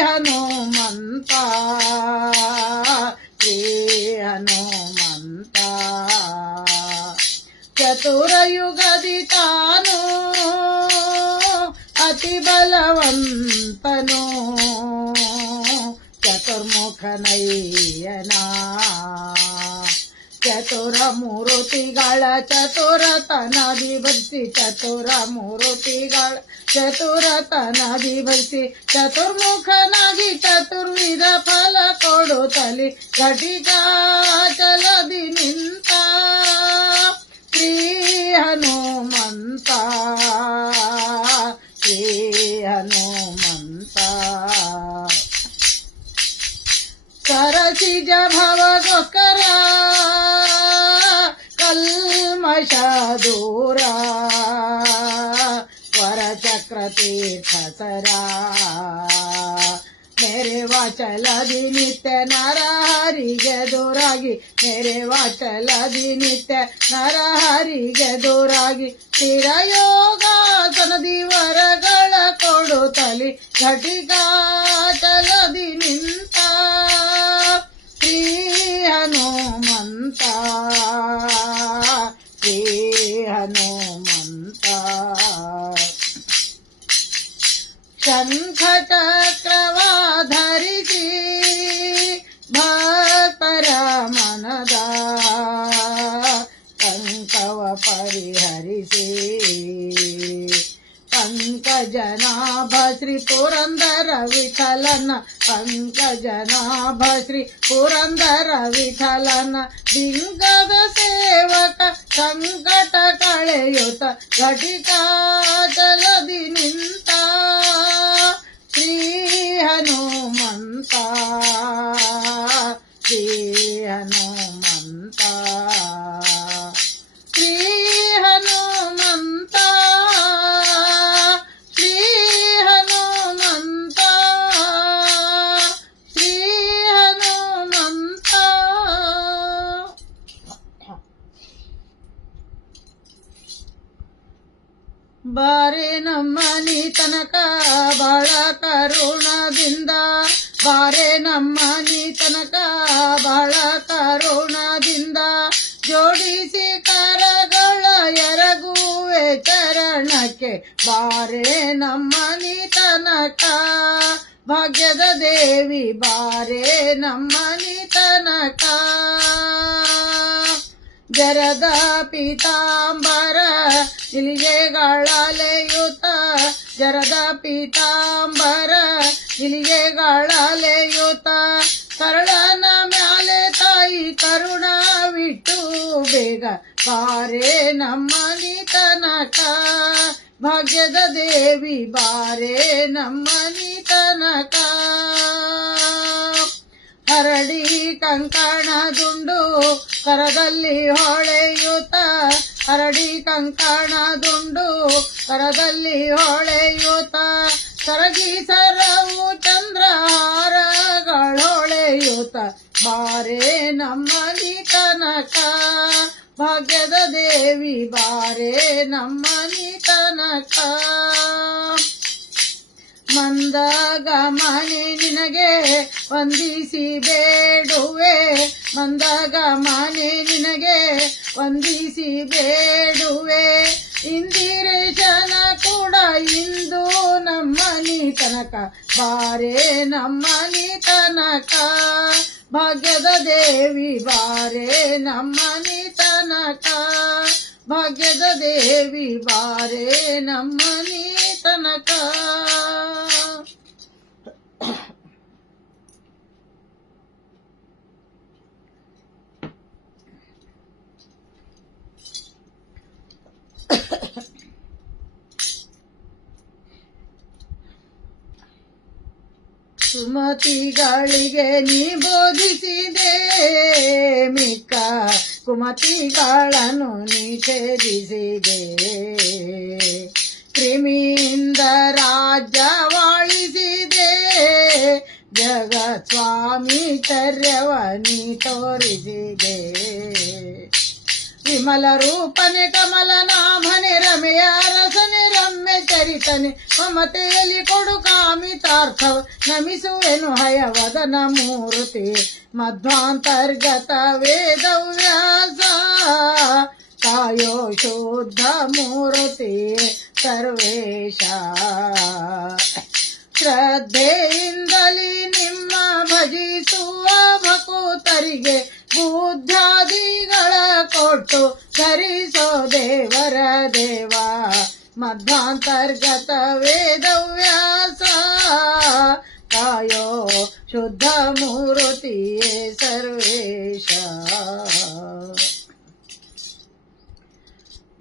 ಹನುಮಂತ ಶ್ರೀ ಹನುಮಂತ ಚತುರಯುಗದಿ ತಾನು ಅತಿ ಬಲವಂತನು ಚತುರ್ಮುಖನಯ್ಯನ ಚತುರ ಮೂರುತಿಗಳ ಚತುರತನದಿ ಭರಿಸಿ ಚತುರ ಮೂರುತಿಗಳ ಚತುರತನದಿ ಭರಿಸಿ ಚತುರ್ಮುಖನಾಗಿ ಚತುರ್ವಿಧ ಫಲ ಕೊಡುತ್ತಲಿ ಘಟಿಕಾ ಚಲದಿ ನಿಂತ ಶ್ರೀ ಹನುಮಂತ ಶ್ರೀ ಹನುಮಂತ ಸರಸಿಜ ಭವಗೋಸ್ಕರ ಕಲ್ಮಷ ದೂರ ಚಕ್ರತೀರ್ಥ ಸರಾ ಮೇರೆವಾ ಚಲದಿ ನಿತ್ಯ ನರಹರಿಗೆ ದೂರಾಗಿ ಮೇರೆವಾ ಚಲದಿ ನಿತ್ಯ ನರಹರಿಗೆ ದೂರಾಗಿ ಸ್ಥಿರಯೋಗಾಸನದಿ ವರಗಳ ಕೊಡುತ್ತಲಿ ಘಟಿಕಾ ಚಲದಿ ನಿಂತ ಶ್ರೀ ಹನುಮಂತ ಶ್ರೀ ಹನುಮಂತ ಶಂಖ ಚಕ್ರವಾಧರಿಸಿ ಭಕ್ತರ ಮನದ ಕಂಕವ ಪರಿಹರಿಸಿ ಪಂಕಜನಾಭ ಶ್ರೀ ಪುರಂದರ ವಿಠಲನ ಪಂಕಜನಾಭ ಶ್ರೀ ಪುರಂದರ ವಿಠಲನ ಲಿಂಗದ ಸೇವಕ ಸಂಕಟ ಕಳೆಯುತ್ತ ಘಟಿಕಾ ಜಲದಿ ನಿಂತ ಶ್ರೀ ಹನುಮಂತ ಶ್ರೀ ಹನುಮಂತ ಶ್ರೀ ಹನುಮಂತ ಶ್ರೀ ಹನುಮಂತ ಶ್ರೀ ಹನುಮಂತ. ಬಾರೆ ನಮ್ಮನಿ ತನಕ ಬಾಳ ಕರುಣದಿಂದ ಬಾರೆ ನಮ್ಮನಿ ತನಕ ಬಾಳ ಕರುಣದಿಂದ ಜೋಡಿಸಿ ಕರಗಳ ಎರಗುವೆ ಚರಣಕ್ಕೆ ಬಾರೆ ನಮ್ಮನಿ ತನಕ ಭಾಗ್ಯದ ದೇವಿ ಬಾರೆ ನಮ್ಮನಿ ತನಕ ಜರದ ಪೀತಾಂಬರ ಇಲಿಗೆಗಳಲೆಯುತ ಜರದ ಪೀತಾಂಬರ ಇಲಿಗೆಗಳಲೆಯುತ ಕರಳನ ಮ್ಯಾಲೆ ತಾಯಿ ಕರುಣವಿಟ್ಟು ಬೇಗ ಬಾರೆ ನಮ್ಮನಿ ತನಕ ಭಾಗ್ಯದ ದೇವಿ ಬಾರೆ ನಮ್ಮನಿ ತನಕ ಹರಡಿ ಕಂಕಣ ದುಂಡು ಕರದಲ್ಲಿ ಹೊಳೆಯುತ್ತ ಹರಡಿ ಕಂಕಣ ದುಂಡು ಕರದಲ್ಲಿ ಹೊಳೆಯುತ್ತ ಕರಗಿ ಸರವು ಚಂದ್ರಹಾರಗಳೊಳೆಯುತ್ತ ಬಾರೆ ನಮ್ಮನಿ ತನಕ ಭಾಗ್ಯದ ದೇವಿ ಬಾರೆ ನಮ್ಮನಿ ತನಕ ಮಂದಗಮನೆ ನಿನಗೆ ವಂದಿಸಿ ಬೇಡುವೆ ಮಂದಗಮನೆ ನಿನಗೆ ವಂದಿಸಿ ಬೇಡುವೆ ಇಂದಿರೇಶನ ಕೂಡ ಇಂದು ನಮ್ಮನಿ ತನಕ ಬಾರೆ ನಮ್ಮನಿ ತನಕ ಭಾಗ್ಯದ ದೇವಿ ಬಾರೆ ನಮ್ಮನಿ ತನಕ ಭಾಗ್ಯದ ದೇವಿ ಬಾರೆ ನಮ್ಮನಿ ತನಕ. ಸುಮತಿಗಳಿಗೆ ನೀ ಬೋಧಿಸಿದೆ ಮಿಕ್ಕ ಕುಮತಿಗಳನ್ನು ನೀ ಛೇದಿಸಿದೆ ಕ್ರಿಮಿಯಿಂದ ರಾಜ್ಯವಾಳಿಸಿದೆ ಜಗತ್ ಸ್ವಾಮಿಚರ್ಯವ ನೀ ತೋರಿಸಿದೆ ವಿಮಲ ರೂಪನೆ ಕಮಲ ನಾಭನೆ ರಮೆಯ ರಸನೆ ರಮ್ಯ ಚರಿತನೆ ಮಮತೆಯಲ್ಲಿ ಕೊಡು ಕಾಮಿತಾರ್ಥವ ನಮಿಸುವೆನು ಹಯವದನ ಮೂರ್ತಿ ಮಧ್ವಾಂತರ್ಗತ ವೇದವ್ಯಾಸ ಕಾಯೋ ಶುದ್ಧ ಮೂರ್ತಿ ಸರ್ವೇಶ ಶ್ರದ್ಧೆಯಿಂದಲಿ ನಿಮ್ಮ ಭಜಿಸುವ ಭಕುತರಿಗೆ ಬುದ್ಧಾದಿಗಳ ಕೊಟ್ಟು ಧರಿಸೋ ದೇವರ ದೇವ ಮಧ್ವಾಂತರ್ಗತ ವೇದವ್ಯಾಸ ಕಾಯೋ ಶುದ್ಧ ಮೂರ್ತಿಯೇ ಸರ್ವೇಶ.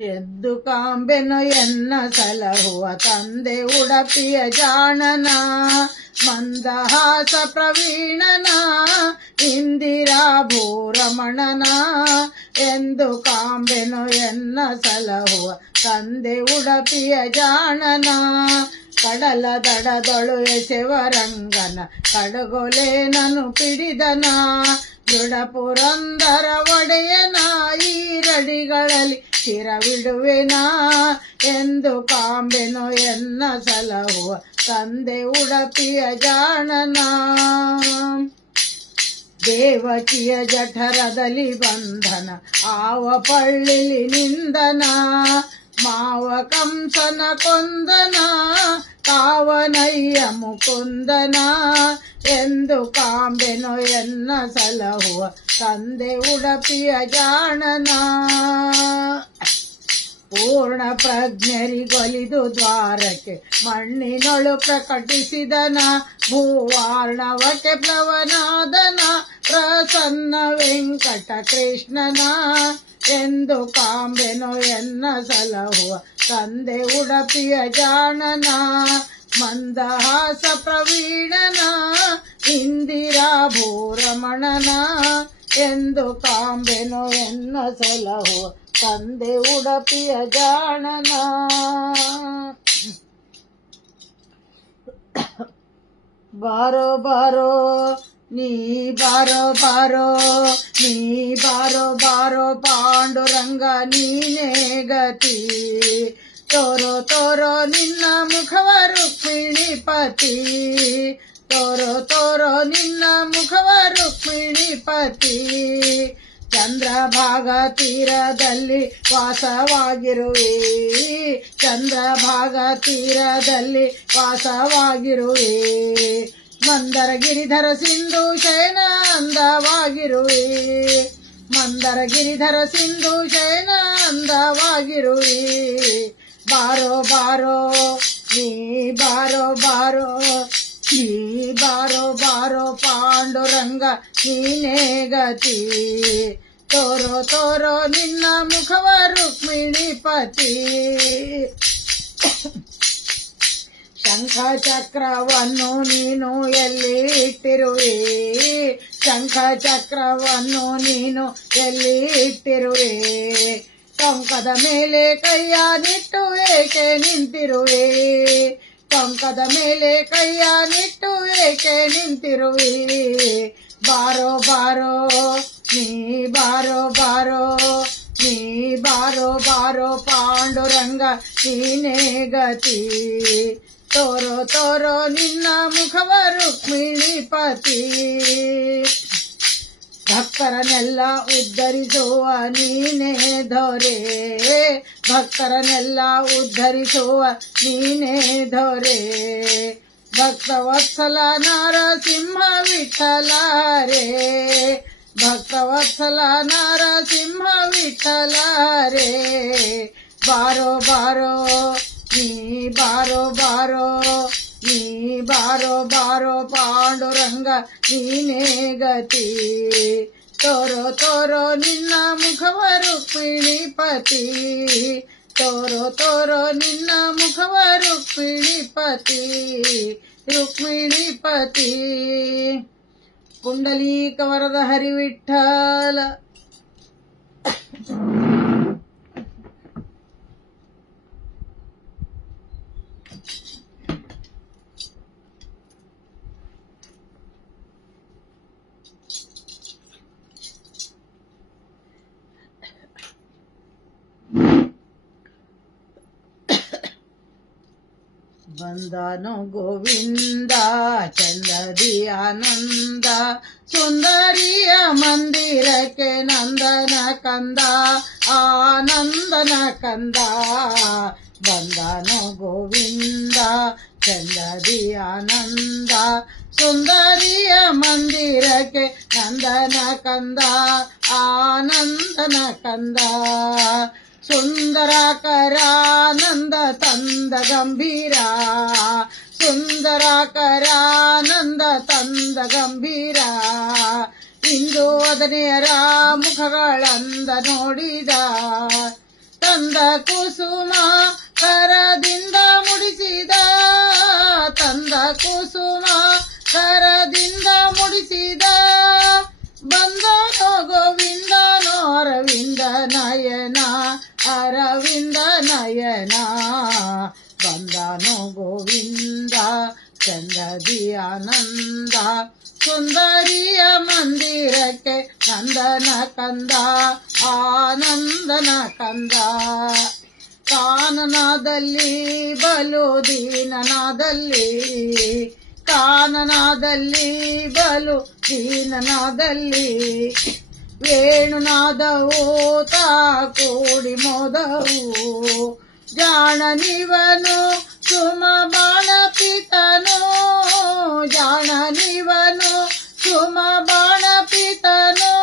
ಎದ್ದು ಕಾಂಬೆನು ಎನ್ನ ಸಲಹುವ ತಂದೆ ಉಡಪಿಯ ಜಾಣನ ಮಂದಹಾಸ ಪ್ರವೀಣನ ಇಂದಿರಾ ಭೂರಮಣನ ಎಂದು ಕಾಂಬೆನು ಎನ್ನ ಸಲಹುವ ತಂದೆ ಉಡಪಿಯ ಜಾಣನ ಕಡಲ ದಡದೊಳು ಎಸೆವರಂಗನ ಕಡಗೊಲೇನನು ಪಿಡಿದನ ದೃಢ ಪುರಂದರ ಒಡೆಯನ ಈರಡಿಗಳಲ್ಲಿ ಚಿರವಿಡುವೆನ ಎಂದು ಕಾಂಬೆನು ಎನ್ನ ಸಲಹುವ ತಂದೆ ಉಡಪಿಯ ಜಾಣನ ದೇವಕಿಯ ಜಠರದಲ್ಲಿ ಬಂಧನ ಆವ ಪಳ್ಳಿಲಿ ನಿಂದನ ಮಾವ ಕಂಸನ ಕೊಂದನ ಕಾವನಯ್ಯ ಮುಕುಂದನ ಎಂದು ಕಾಂಬೆನು ಎನ್ನ ಸಲಹುವ ತಂದೆ ಉಡಪಿಯ ಜಾಣನ ಪೂರ್ಣ ಪ್ರಜ್ಞರಿಗೊಲಿದು ದ್ವಾರಕ್ಕೆ ಮಣ್ಣಿನೊಳು ಪ್ರಕಟಿಸಿದನ ಭೂವಾರ್ಣವಕ್ಕೆ ಪ್ಲವನಾದನ ಪ್ರಸನ್ನ ವೆಂಕಟ ಕೃಷ್ಣನ ಎಂದು ಕಾಂಬೆನು ಎನ್ನ ಸಲಹುವ ತಂದೆ ಉಡಪಿಯ ಜಾಣನ ಮಂದಹಾಸ ಪ್ರವೀಣನ ಇಂದಿರಾ ಭೂರಮಣನ ಎಂದು ಕಾಂಬೆನು ಎನ್ನ ಸಲಹುವ ತಂದೆ ಉಡಪಿಯ ಜಾಣನ ಬಾರೋ ಬಾರೋ ನೀ ಬಾರೋ ಬಾರೋ ನೀ ಬಾರೋ ಬಾರೋ ಪಾಂಡುರಂಗ ನೀನೇ ಗತಿ ತೋರೋ ತೋರೋ ನಿನ್ನ ಮುಖವ ರುಕ್ಮಿಣಿಪತಿ ತೋರೋ ತೋರೋ ನಿನ್ನ ಮುಖವ ರುಕ್ಮಿಣಿಪತಿ ಚಂದ್ರಭಾಗ ತೀರದಲ್ಲಿ ವಾಸವಾಗಿರುವೆ ಚಂದ್ರಭಾಗ ತೀರದಲ್ಲಿ ವಾಸವಾಗಿರುವೆ ಮಂದರ ಗಿರಿಧರ ಸಿಂಧು ಶಯನ ಅಂದವಾಗಿರುವೆ ಮಂದರ ಗಿರಿಧರ ಸಿಂಧು ಶಯನ ಅಂದವಾಗಿರುವೆ ಬಾರೋ ಬಾರೋ ನೀ ಬಾರೋ ಬಾರೋ ನೀ ಬಾರೋ ಬಾರೋ ಪಾಂಡುರಂಗ ನೀನೇ ಗತಿ ತೋರೋ ತೋರೋ ನಿನ್ನ ಮುಖವ ರುಕ್ಮಿಣಿಪತಿ ಶಂಖ ಚಕ್ರವನ್ನು ನೀನು ಎಲ್ಲಿ ಇಟ್ಟಿರುವೆ ಶಂಖ ಚಕ್ರವನ್ನು ನೀನು ಎಲ್ಲಿ ಇಟ್ಟಿರುವೆ ಟೊಂಕದ ಮೇಲೆ ಕೈಯನಿಟ್ಟು ಏಕೆ ನಿಂತಿರುವೆ ಟೊಂಕದ ಮೇಲೆ ಕೈಯನಿಟ್ಟು ಏಕೆ ನಿಂತಿರುವೆ ಬಾರೋ ಬಾರೋ ನೀ ಬಾರೋ ಬಾರೋ ನೀ ಬಾರೋ ಬಾರೋ ಪಾಂಡುರಂಗ ನೀನೇ ಗತಿ ತೋರೋ ತೋರೋ ನಿನ್ನ ಮುಖವ ರುಕ್ಮಿಣಿಪತಿ ಭಕ್ತರನ್ನೆಲ್ಲ ಉದ್ಧರಿಸುವ ನೀನೇ ದೊರೆ ಭಕ್ತರನ್ನೆಲ್ಲ ಉದ್ಧರಿಸುವ ನೀನೇ ದೊರೆ ಭಕ್ತವತ್ಸಲ ನರಸಿಂಹ ವಿಠಲ ರೇ ಭಕ್ತವತ್ಸಲ ನರಸಿಂಹ ವಿಠಲ ರೇ ಬಾರೋ ಬಾರೋ ನೀ ಬಾರೋ ಬಾರೋ ನೀ ಬಾರೋ ಬಾರೋ ಪಾಂಡುರಂಗ ನೀನೇ ಗತಿ ತೋರೋ ತೋರೋ ನಿನ್ನ ಮುಖವ ರುಕ್ಮಿಣಿಪತಿ ತೋರೋ ತೋರೋ ನಿನ್ನ ಮುಖವ ರುಕ್ಮಿಣಿಪತಿ ರುಕ್ಮಿಣಿಪತಿ ಪುಂಡಲೀಕ ವರದ ಹರಿವಿಠಲ ಬಂದನು ಗೋವಿಂದ ಚಂದದಿ ಆನಂದ ಸುಂದರಿಯ ಮಂದಿರಕ್ಕೆ ನಂದನ ಕಂದ ಆನಂದನ ಕಂದ ಬಂದನು ಗೋವಿಂದ ಚಂದದಿ ಆನಂದ ಸುಂದರಿಯ ಮಂದಿರಕ್ಕೆ ನಂದನ ಕಂದ ಆನಂದನ ಕಂದ ಸುಂದರಾಕರಾನಂದ ತಂದ ಗಂಭೀರ ಸುಂದರಾಕರಾನಂದ ತಂದ ಗಂಭೀರ ಇಂದು ಅದನೆಯರ ಮುಖಗಳಂದ ನೋಡಿದ ತಂದ ಕುಸುಮ ಕರದಿಂದ ಮುಡಿಸಿದ, ತಂದ ಕುಸುಮ ಕರದಿಂದ ಮುಡಿಸಿದ, ಬಂದನೋ ಗೋವಿಂದನೋ ಅರವಿಂದ ನಯನ, ಅರವಿಂದ ನಯನ, ಬಂದನೋ ಗೋವಿಂದ ಚಂದದಿ ಆನಂದ, ಸುಂದರಿಯ ಮಂದಿರಕ್ಕೆ ನಂದನ ಕಂದ, ಆನಂದನ ಕಂದ. ಕಾನನದಲ್ಲಿ ಬಲು ದೀನನಾದಲ್ಲಿ, ಕಾನನದಲ್ಲಿ ಬಲು ದೀನನಾದಲ್ಲಿ, ವೇಣುನಾದವು ತಾ ಕೂಡಿ ಮೋದವು, ಜಾಣನಿವನು ಸುಮ ಬಾಣ ಪಿತನು, ಜಾಣನಿವನು ಸುಮ ಬಾಣ ಪಿತನು,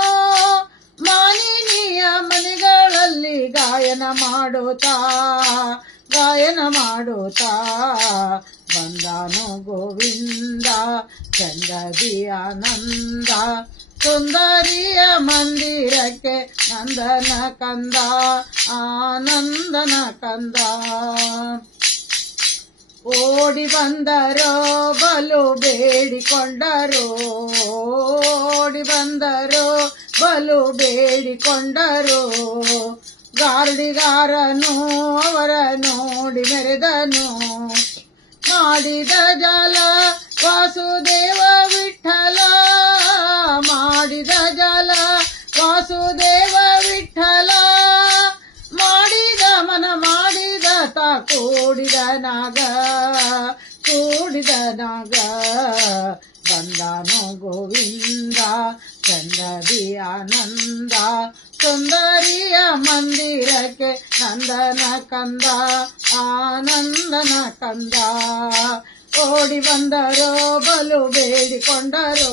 ಮಾನಿನಿಯ ಮನೆಗಳಲ್ಲಿ ಗಾಯನ ಮಾಡುತ್ತಾ, ಗಾಯನ ಮಾಡುತ್ತಾ, ಬಂದನು ಗೋವಿಂದ ಚಂದದಿ ಆನಂದ, ಸುಂದರಿಯ ಮಂದಿರಕ್ಕೆ ನಂದನ ಕಂದ, ಆನಂದನ ಕಂದ. ಓಡಿ ಬಂದರೋ ಬಲು ಬೇಡಿಕೊಂಡರೋ, ಓಡಿ ಬಂದರೋ ಬಲು ಬೇಡಿಕೊಂಡರೋ, ಗಾರ್ಡಿಗಾರನು ಅವರ ನೋಡಿ ಮೆರೆದನು, ಮಾಡಿದ ಜಾಲ ವಾಸುದೇವ ವಿಠಲ, ಮಾಡಿದ ಜಾಲ ವಾಸುದೇವ ವಿಠಲ, ಮಾಡಿದ ಮನ ಮಾಡಿದ ತಾ ಕೂಡಿದ ನಾಗ, ಕೂಡಿದ ನಾಗ, ಬಂದನು ಗೋವಿಂದ ಚಂದದಿ ಆನಂದ, ಸುಂದರಿಯ ಮಂದಿರಕ್ಕೆ ನಂದನ ಕಂದ, ಆನಂದನ ಕಂದ. ಓಡಿ ಬಂದರೋ ಬಲು ಬೇಡಿಕೊಂಡರೋ,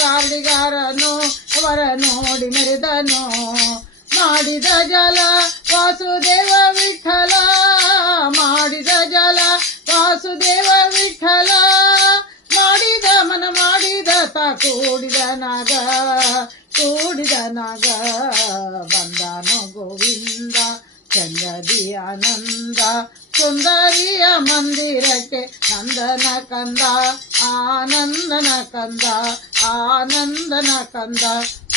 ಗಾರ್ಡಿಗಾರನು ಅವರ ನೋಡಿ ಮೆರೆದನು, ಮಾಡಿದ ಜಲ ವಾಸುದೇವ ವಿಠಲ, ಮಾಡಿದ ಜಲ ವಾಸುದೇವ ವಿಠಲ, ಮಾಡಿದ ಮನ ಮಾಡಿದ ತಾ ಕೂಡಿದ ನಾಗ, ಕೂಡಿದ ನಾಗ, ಬಂದನು ಗೋವಿಂದ ಚಂದದಿ ಆನಂದ, ಸುಂದರಿಯ ಮಂದಿರಕ್ಕೆ ನಂದನ ಕಂದ, ಆನಂದನ ಕಂದ, ಆನಂದನ ಕಂದ,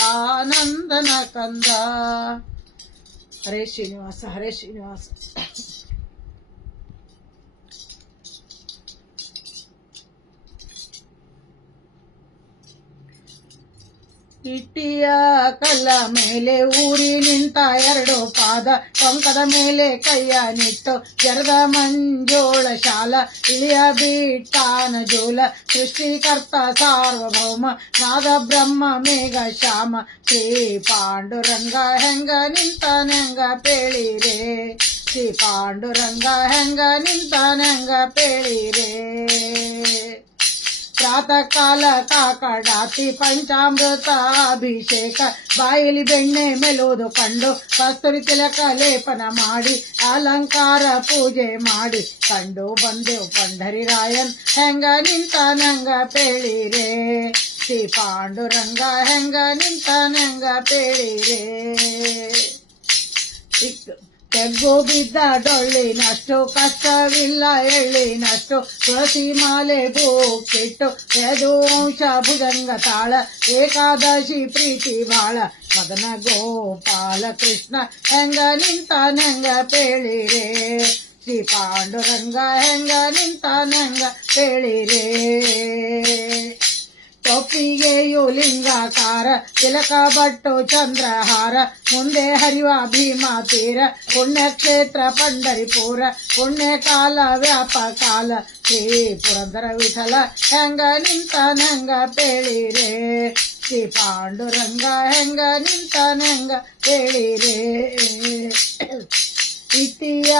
ಆನಂದನ ಕಂದ. ಹರೇ ಶ್ರೀನಿವಾಸ, ಹರೇ ಶ್ರೀನಿವಾಸ. ಇಟ್ಟಿಯ ಕಲ್ಲ ಮೇಲೆ ಊರಿ ನಿಂತ ಎರಡು ಪಾದ, ಟೊಂಕದ ಮೇಲೆ ಕೈಯ ನಿಟ್ಟು ಜರದ ಮಂಜೋಳ ಶಾಲ, ಇಳಿಯ ಬಿಟ್ಟಾನ ಜೋಲ, ಸೃಷ್ಟಿಕರ್ತ ಸಾರ್ವಭೌಮ ನಾದ ಬ್ರಹ್ಮ ಮೇಘ ಶ್ಯಾಮ, ಶ್ರೀ ಪಾಂಡುರಂಗ ಹೆಂಗ ನಿಂತನೆಂಗ ಪೇಳಿರೆ, ಶ್ರೀ ಪಾಂಡುರಂಗ ಹೆಂಗ ನಿಂತನೆಂಗ ಪೇಳಿರೆ. ಪ್ರಾತಃ ಕಾಲ ಕಾಕಡಾತಿ ಪಂಚಾಮೃತ ಅಭಿಷೇಕ, ಬಾಯಿಲಿ ಬೆಣ್ಣೆ ಮೆಲುವುದು ಕಂಡು, ಕಸ್ತೂರಿ ತಿಲಕ ಲೇಪನ ಮಾಡಿ, ಅಲಂಕಾರ ಪೂಜೆ ಮಾಡಿ, ಕಂಡು ಬಂದೆವು ಪಂಡರಿರಾಯನ್ ಹೆಂಗ ನಿಂತನಂಗ ಪೇಳಿರೆ, ಶ್ರೀ ಪಾಂಡುರಂಗ ಹೆಂಗ ನಿಂತನಂಗ ಪೇಳಿರೆ. ತೆಗ್ಗು ಬಿದ್ದ ಡೊಳ್ಳಿನಷ್ಟು ಕಷ್ಟವಿಲ್ಲ ಎಳ್ಳಿನಷ್ಟು, ತುಳಸಿ ಮಾಲೆ ಬೂಕಿಟ್ಟು ಯದುವಂಶ ಭುಜಂಗ ತಾಳ, ಏಕಾದಶಿ ಪ್ರೀತಿ ಬಾಳ, ಮದನ ಗೋಪಾಲ ಕೃಷ್ಣ ಹೆಂಗ ನಿಂತನೆಂಗ ಪೇಳಿರೆ, ಶ್ರೀ ಪಾಂಡುರಂಗ ಹೆಂಗ ನಿಂತನೆಂಗ ಪೇಳಿರೆ. ತೊಪ್ಪಿಗೆಯು ಲಿಂಗಾಕಾರ, ತಿಲಕ ಬಟ್ಟು ಚಂದ್ರಹಾರ, ಮುಂದೆ ಹರಿವ ಭೀಮಾ ತೀರ, ಪುಣ್ಯಕ್ಷೇತ್ರ ಪಂಡರಿಪುರ, ಪುಣ್ಯಕಾಲ ವ್ಯಾಪಕಾಲ, ಶ್ರೀ ಪುರಂದರ ವಿಠಲ ಹೆಂಗ ನಿಂತನೆಂಗ ಪೇಳಿರೆ, ಶ್ರೀ ಪಾಂಡುರಂಗ ಹೆಂಗ ನಿಂತನೆಂಗ ಪೇಳಿರೆ. ಇಟ್ಟಿಯ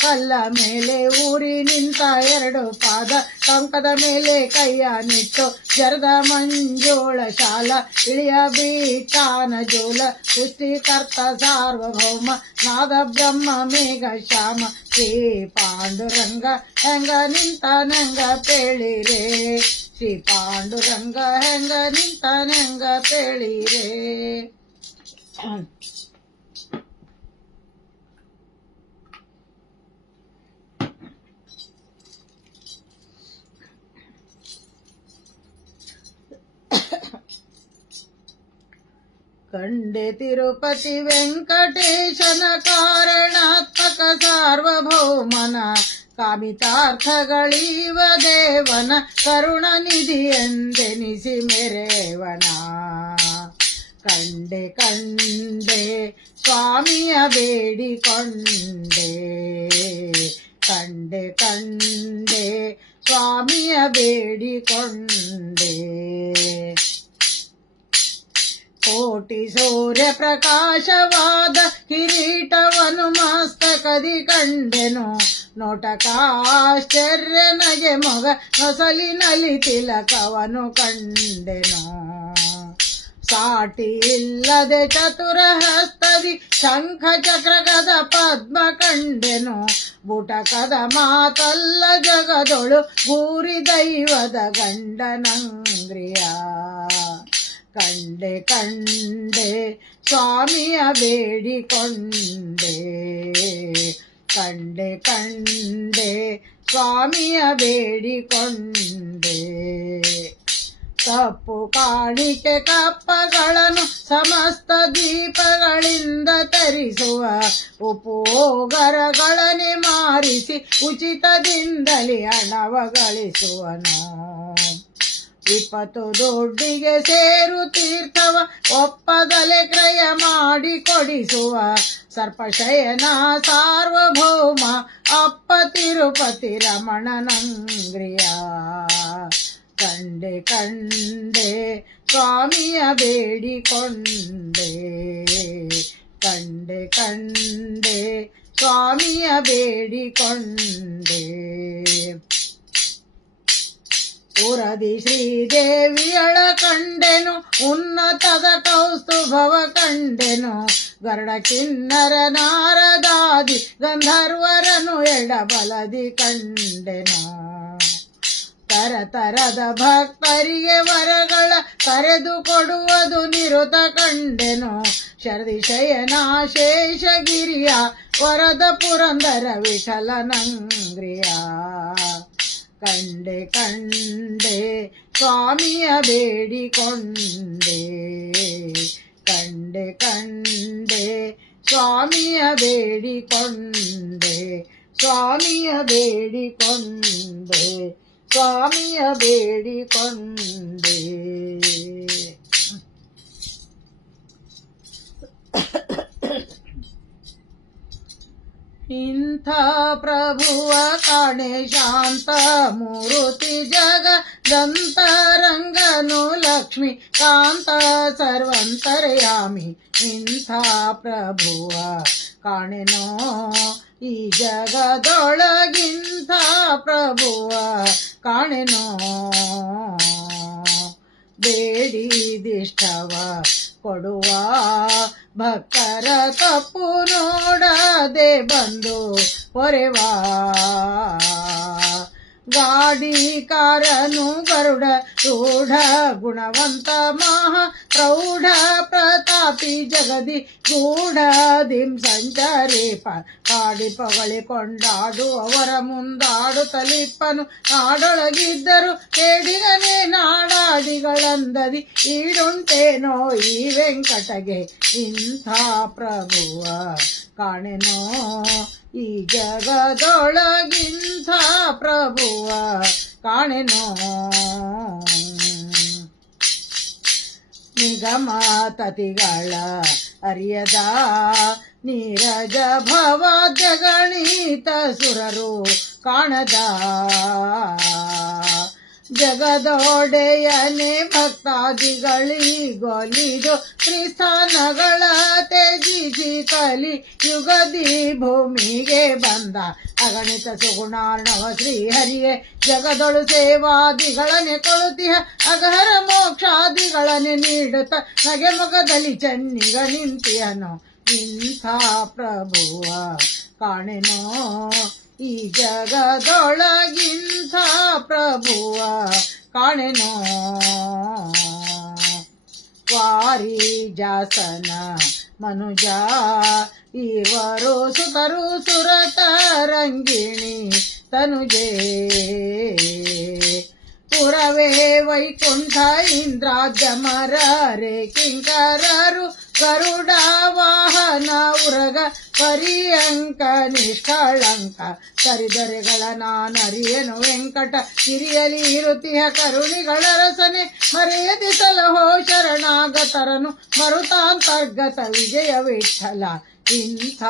ಕಲ್ಲ ಮೇಲೆ ಊರಿ ನಿಂತ ಎರಡು ಪಾದ, ಟೊಂಕದ ಮೇಲೆ ಕೈಯ ನಿಟ್ಟು ಜರದ ಮಂಜೋಳ ಶಾಲ, ಇಳಿಯ ಬೀಟಾನ ಜೋಲ, ಸೃಷ್ಟಿಕರ್ತ ಸಾರ್ವಭೌಮ ನಾದ ಬ್ರಹ್ಮ ಮೇಘ ಶ್ಯಾಮ, ಶ್ರೀ ಪಾಂಡುರಂಗ ಹೆಂಗ ನಿಂತನೆಂಗ ಪೇಳಿರೆ, ಶ್ರೀ ಪಾಂಡುರಂಗ ಹೆಂಗ ನಿಂತನೆಂಗ ಪೇಳಿರೆ. ಕಂಡೆ ತಿರುಪತಿ ವೆಂಕಟೇಶನ ಕಾರಣಾತ್ಮಕ ಸಾರ್ವಭೌಮನ ಕಾಮಿತಾರ್ಥಗಳೀವ ದೇವನ ಕರುಣ ನಿಧಿ ಎಂದೆನಿಸಿ ಮೆರೆವನ. ಕಂಡೆ ಕಂಡೆ ಸ್ವಾಮಿಯ ಬೇಡಿಕೊಂಡೆ, ಕಂಡೆ ಕಂಡೆ ಸ್ವಾಮಿಯ ಬೇಡಿಕೊಂಡೆ. ಕೋಟಿ ಸೂರ್ಯ ಪ್ರಕಾಶವಾದ ಕಿರೀಟವನು ಮಸ್ತಕದಿ ಕಂಡೆನು, ನೋಟಕಾಶ್ಚರ್ಯ ನಗೆ ಮೊಗ ನೊಸಲಿನಲ್ಲಿ ತಿಲಕವನು ಕಂಡೆನು. ಸಾಟಿ ಇಲ್ಲದೆ ಚತುರ ಹಸ್ತದಿ ಶಂಖ ಚಕ್ರ ಗದ ಪದ್ಮ ಕಂಡೆನು, ಬುಟಕದ ಮಾತಲ್ಲ ಜಗದೊಳು ಭೂರಿ ದೈವದ ಗಂಡನಂಗ್ರಿಯ. ಕಂಡೆ ಕಂಡೆ ಸ್ವಾಮಿಯ ಬೇಡಿಕೊಂಡೆ, ಕಂಡೆ ಕಂಡೆ ಸ್ವಾಮಿಯ ಬೇಡಿಕೊಂಡೆ. ಕಪ್ಪು ಕಾಣಿಕೆ ಕಪ್ಪಗಳನ್ನು ಸಮಸ್ತ ದೀಪಗಳಿಂದ ತರಿಸುವ, ಉಪೋಗರಗಳನ್ನೇ ಮಾರಿಸಿ ಉಚಿತದಿಂದಲೇ ಹಣವ ಗಳಿಸುವನು. 20 ದುಡ್ಡಿಗೆ ಸೇರು ತೀರ್ಥವ ಒಪ್ಪದಲೆ ಕ್ರಯ ಮಾಡಿ ಕೊಡಿಸುವ, ಸರ್ಪಶಯನ ಸಾರ್ವಭೌಮ ಅಪ್ಪ ತಿರುಪತಿ ರಮಣನಂಗ್ರಿಯ. ಕಂಡೆ ಕಂಡೆ ಸ್ವಾಮಿಯ ಬೇಡಿಕೊಂಡೆ, ಕಂಡೆ ಕಂಡೆ ಸ್ವಾಮಿಯ ಬೇಡಿಕೊಂಡೆ. ಪುರದಿ ಶ್ರೀದೇವಿಯಳ ಕಂಡೆನು, ಉನ್ನತದ ಕೌಸ್ತುಭವ ಕಂಡೆನು, ಗರುಡ ಕಿನ್ನರ ನಾರದಾದಿ ಗಂಧರ್ವರನು ಎಡಬಲದಿ ಕಂಡೆನು. ತರತರದ ಭಕ್ತರಿಗೆ ವರಗಳ ಕರೆದು ಕೊಡುವುದು ನಿರುತ ಕಂಡೆನು, ಶರದಿ ಶಯನ ಶೇಷಗಿರಿಯ ವರದ ಪುರಂದರ ವಿಠಲನಂಗ್ರಿಯ. ಕಂಡೆ ಕಂಡೆ ಸ್ವಾಮಿಯ ಬೇಡಿಕೊಂಡೆ, ಕಂಡೆ ಕಂಡೆ ಸ್ವಾಮಿಯ ಬೇಡಿಕೊಂಡೆ, ಸ್ವಾಮಿಯ ಬೇಡಿಕೊಂಡೆ, ಸ್ವಾಮಿಯ ಬೇಡಿಕೊಂಡೆ. ಇಂಥ ಪ್ರಭುವ ಕಾಣೆ ಶಾಂತ ಮೂರುತಿ ಜಗದಂತರಂಗನು ಲಕ್ಷ್ಮಿ ಕಾಂತ ಸರ್ವಂತರ್ಯಾಮಿ. ಇಂಥ ಪ್ರಭುವ ಕಾಣೆನೋ ಈ ಜಗದೊಳಗಿಂಥ ಪ್ರಭುವ ಕಾಣೆನೋ. ಬೇಡಿದಿಷ್ಟವ ಕೊಡುವ ಭಕ್ತರ ತಪ್ಪು ನೋಡದೆ ಬಂದು ಪೊರೆವಾ. ಗಾಡಿಕಾರನು ಗರುಡ ರೂಢ ಗುಣವಂತ ಮಹಾ ಪ್ರೌಢ ಪ್ರತಾಪಿ ಜಗದಿ ಗೂಢ ದಿಂ ಸಂಚಾರಿ ಪಾಡಿ ಪಗಳಿ ಕೊಂಡಾಡುವವರ ಮುಂದಾಡು ತಲಿಪ್ಪನು. ನಾಡೊಳಗಿದ್ದರು ಕೇಡಿಗನೇ ನಾಡಾಡಿಗಳಂದದಿ ಈಡುಂಟೇನೋ ಈ ವೆಂಕಟಗೆ. ಇಂಥ ಪ್ರಭುವ ಕಾಣೆನೋ ಈ ಜಗದೊಳಗಿಂಥ ಪ್ರಭುವ ಕಾಣೆನೋ. ನಿಗಮ ತತಿಗಳ ಅರಿಯದ ನೀರಜ ಭವ ಜಗಣೀತ ಸುರರು ಕಾಣದ. ಜಗದೊಡೆಯನೆ ಭಕ್ತಾದಿಗಳಿಗೊಲಿದು ತ್ರಿಸ್ಥಾನಗಳ ತ್ಯಜಿಸಿ ಕಲಿ ಯುಗದಿ ಭೂಮಿಗೆ ಬಂದ. ಅಗಣಿತ ಸುಗುಣಾರ್ಣವ ಶ್ರೀಹರಿಯೇ ಜಗದೊಳು ಸೇವಾದಿಗಳನ್ನೇ ಕೊಳುತಿಹ. ಅಗಹರ ಮೋಕ್ಷಾದಿಗಳನ್ನೇ ನೀಡುತ್ತ ನಗೆ ಮೊಗದಲ್ಲಿ ಚೆನ್ನಿಗ ನಿಂತಿಯನು. ಇಂಥ ಪ್ರಭುವ ಕಾಣೆನೋ ಈ ಜಗದೊಳಗಿಂಥ ಪ್ರಭುವ ಕಾಣೆನೋ. ವಾರಿಜಾಸನ ಮನುಜ ಇವರು ಸುತರು ಸುರತರಂಗಿಣಿ ತನುಜೇ. ಪುರವೇ ವೈಕುಂಠ ಇಂದ್ರಾಜಮರರೆ ಕಿಂಕರರು ಗರುಡ ವಾಹನ ಉರಗ ಪರಿಯಂಕ ನಿಷ್ಕಳಂಕ ಕರಿದೊರೆಗಳ ನಾನರಿಯನು ವೆಂಕಟ ಹಿರಿಯಲಿ ಇರುತಿಹ ಕರುಣಿಗಳ ರಸನೆ ಮರೆಯದಿ ಸಲಹೋ ಶರಣಾಗತರನು ಮರುತಾಂತರ್ಗತ ವಿಜಯ ವಿಠಲ ಇಂಥ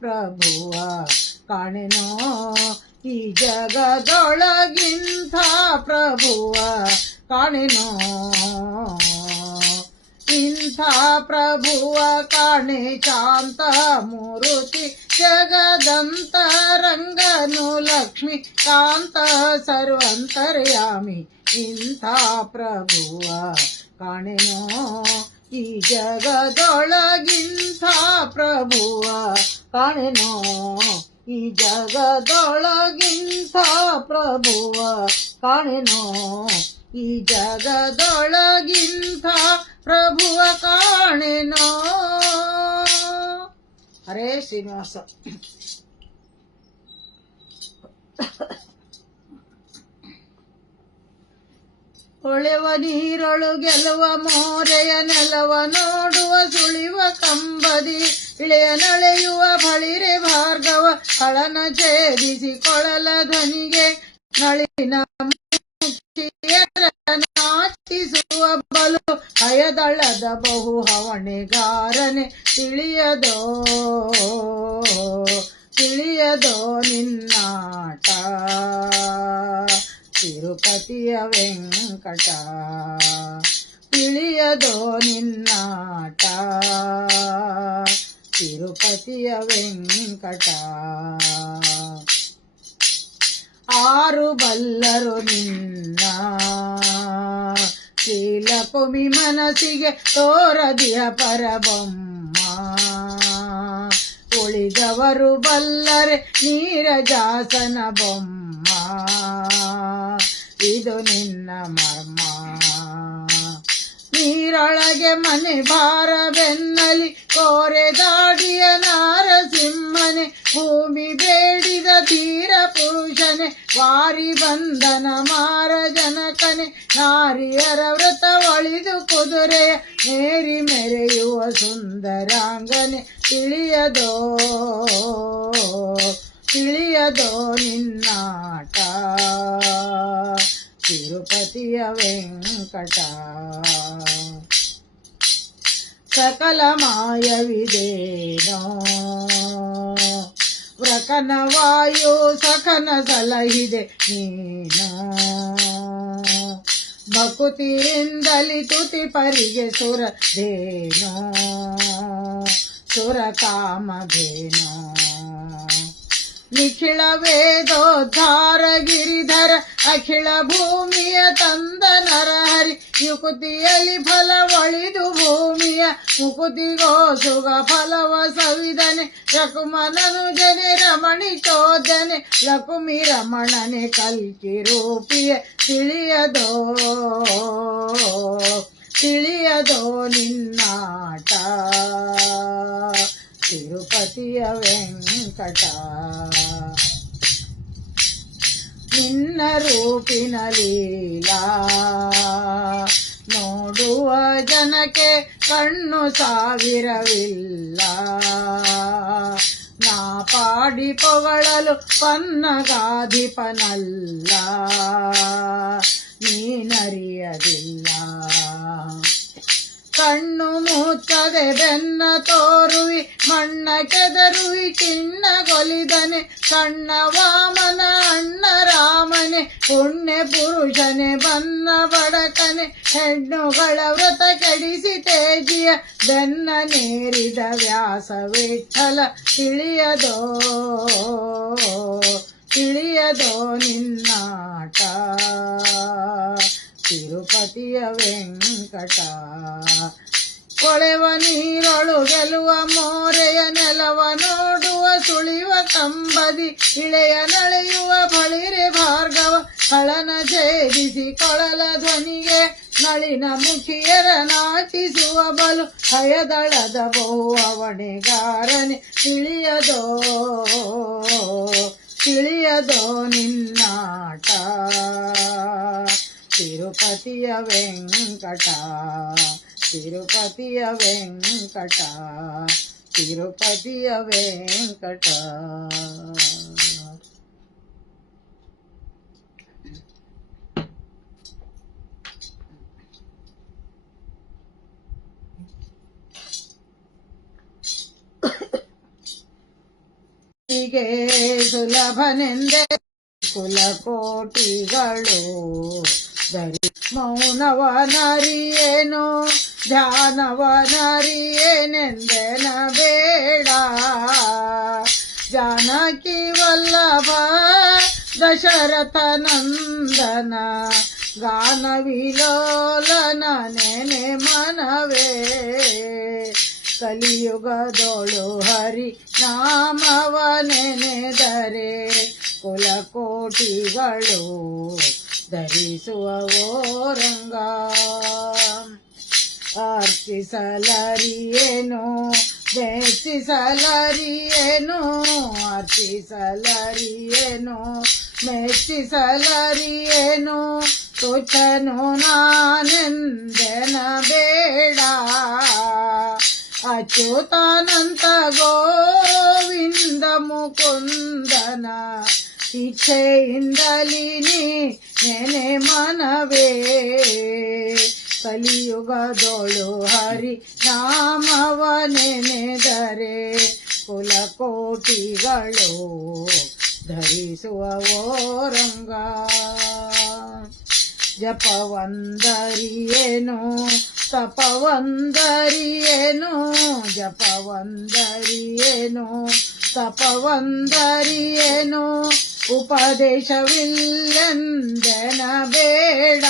ಪ್ರಭುವ ಕಾಣೆನೋ ಈ ಜಗದೊಳಗಿಂಥ ಪ್ರಭುವ ಕಾಣೆನೋ ಇಂಥ ಪ್ರಭುವ ಕಾಣೆ ಶಾಂತ ಮೂರುತಿ ಜಗದಂತರಂಗನು ಲಕ್ಷ್ಮಿ ಕಾಂತ ಸರ್ವಂತರ್ಯಾಮಿ ಇಂಥ ಪ್ರಭುವ ಕಾಣೆನೋ ಈ ಜಗದೊಳಗಿಂಥ ಪ್ರಭುವ ಕಾಣೆನೋ ಈ ಜಗದೊಳಗಿಂಥ ಪ್ರಭುವ ಕಾಣೆನೋ ಈ ಜಗದೊಳಗಿಂಥ ಪ್ರಭುವ ಕಾಣೆನೋ. ಹರೇ ಶ್ರೀನಿವಾಸ. ಹೊಳೆವ ನೀರೊಳು ಗೆಲುವ ಮೋರೆಯ ನೆಲವ ನೋಡುವ ಸುಳಿವ ಕಂಬದಿ ಇಳೆಯ ನಳೆಯುವ ಬಳಿರೆ ಭಾರ್ಗವ ಕಳನ ಛೇದಿಸಿ ಕೊಳಲ ಧ್ವನಿಗೆ ನಳಿನ ನಾಚಿಸುವ ಬಲು ಭಯದಳದ ಬಹು ಹವಣೆಗಾರನೆ ತಿಳಿಯದೋ ನಿನ್ನಾಟ ತಿರುಪತಿಯ ವೆಂಕಟ ತಿಳಿಯದೋ ನಿನ್ನಾಟ ತಿರುಪತಿಯ ವೆಂಕಟ ಆರು ಬಲ್ಲರು ನಿನ್ನ ಶ್ರೀಲಕುಮಿ ಮನಸ್ಸಿಗೆ ತೋರದಿಯ ಪರಬೊಮ್ಮ ಉಳಿದವರು ಬಲ್ಲರೆ ನೀರಜಾಸನ ಬೊಮ್ಮ ಇದು ನಿನ್ನ ಮರ್ಮ ನೀರೊಳಗೆ ಮನೆ ಭಾರ ಬೆನ್ನಲಿ ಕೋರೆ ದಾಡಿಯ ನಾರಸಿಂಹನೆ ಭೂಮಿ ಬೇಡಿದ ತೀರ ಪುರುಷನೆ ವಾರಿ ಬಂಧನ ಮಾರ ಜನಕನೆ ನಾರಿಯರ ವ್ರತ ಒಳಿದು ಕುದುರೆಯ ಮೇರಿ ಮೆರೆಯುವ ಸುಂದರಾಂಗನೆ ತಿಳಿಯದೋ ನಿನ್ನಾಟ ತಿರುಪತಿಯ ವೆಂಕಟ ಸಕಲ ಮಾಯವಿದೇನೋ ವ್ರಕನ ವಾಯು ಸಖನ ಸಲಹಿದೆ ನೀನು ಭಕುತಿಯಿಂದಲಿ ತುತಿ ಪರಿಗೆ ಸುರದೇನೋ ಸುರ ಕಾಮಧೇನೋ ನಿಖಿಳ ವೇದೋದ್ಧಾರ ಗಿರಿಧರ ಅಖಿಳ ಭೂಮಿಯ ತಂದ ನರಹರಿ ಯುಕುತಿಯಲ್ಲಿ ಫಲ ಒಳಿದು ಭೂಮಿಯ ಮುಕುತಿಗೋ ಸುಗ ಫಲವ ಸವಿದನೆ ರಕುಮನನು ಜನೆ ರಮಣಿ ಚೋದನೆ ಲಕುಮಿ ರಮಣನೆ ಕಲ್ಕಿ ರೂಪಿಯ ತಿಳಿಯದೋ ನಿನ್ನಾಟ ತಿರುಪತಿಯ ವೆಂಕಟ ನಿನ್ನ ರೂಪಿನ ಲೀಲಾ ನೋಡುವ ಜನಕ್ಕೆ ಕಣ್ಣು ಸಾವಿರವಿಲ್ಲ ನಾ ಪಾಡಿ ಪೊಗಳಲು ಪನ್ನಗಾಧಿಪನಲ್ಲ ನೀನರಿಯದಿಲ್ಲ ಕಣ್ಣು ಮುಚ್ಚದೆ ಬೆನ್ನ ತೋರುವಿ ಮಣ್ಣ ಕೆದರುವಿ ಚಿನ್ನ ಗೊಲಿದನೆ ಸಣ್ಣ ವಾಮನ ಅಣ್ಣ ರಾಮನೆ ಪುಣ್ಯ ಪುರುಷನೆ ಬನ್ನ ಬಡಕನೆ ಹೆಣ್ಣುಗಳ ವ್ರತ ಕೆಡಿಸಿ ತೇಜಿಯ ಬೆನ್ನ ನೇರಿದ ವ್ಯಾಸ ವಿಠಲ ತಿಳಿಯದೋ ನಿನ್ನಾಟ ತಿರುಪತಿಯ ವೆಂಕಟ ಕೊಳೆವ ನೀರೊಳು ಗೆಲುವ ಮೋರೆಯ ನೆಲವ ನೋಡುವ ಸುಳಿವ ಕಂಬದಿ ಇಳೆಯ ನಳೆಯುವ ಬಳಿರೆ ಭಾರ್ಗವ ಕಳನ ಛೇದಿಸಿ ಕೊಳಲ ಧ್ವನಿಗೆ ನಳಿನ ಮುಖಿಯರ ನಾಚಿಸುವ ಬಲು ಭಯದಳದ ಬಹು ಅವಣೆಗಾರನೆ ತಿಳಿಯದೋ ನಿನ್ನಾಟ ತಿರುಪತಿಯ ವೆಂಕಟ, ತಿರುಪತಿಯ ವೆಂಕಟ, ತಿರುಪತಿಯ ವೆಂಕಟ. ಹೀಗೆ ಸುಲಭನೆಂದೆ ಕುಲಕೋಟಿಗಳು ಧರಿ ಮೌನವನರಿಯೇನು ಧ್ಯಾನವನರಿಯೇನೆಂದೆನ ಬೇಡ. ಜಾನಕಿ ವಲ್ಲಭ ದಶರಥ ನಂದನ ಗಾನ ವಿಲೋಲನ ನೆನೆ ಮನವೇ. ಕಲಿಯುಗದೊಳು ಹರಿ ನಾಮವ ನೆನೆದರೆ ಕುಲಕೋಟಿಗಳು ಧರಿಸುವವೋ ರಂಗ. ಅರ್ಚಿಸಲರಿಯೇನು ಮೆಚ್ಚಿಸಲರಿಯೇನು, ಅರ್ಚಿಸಲರಿಯೇನು ಮೆಚ್ಚಿಸಲರಿಯೇನು, ತುಚ್ಚನು ನಾನೆಂದೆನ ಬೇಡ. ಅಚ್ಯುತಾನಂತ ಗೋವಿಂದ ಮುಕುಂದನ ಇಚ್ಛೆಯಿಂದಲಿ ನೆನೆ ಮನವೇ. ಕಲಿಯುಗದೊಳು ಹರಿ ನಾಮವ ನೆನೆದರೆ ಕುಲಕೋಟಿಗಳು ಧರಿಸುವವೋ ರಂಗ. ಜಪವಂದರಿಯೇನು ತಪವಂದರಿಯೇನು, ಜಪವಂದರಿಯೇನು ತಪವಂದರಿಯೇನು, ಉಪದೇಶವಿಲ್ಲೆಂದೆನ ಬೇಡ.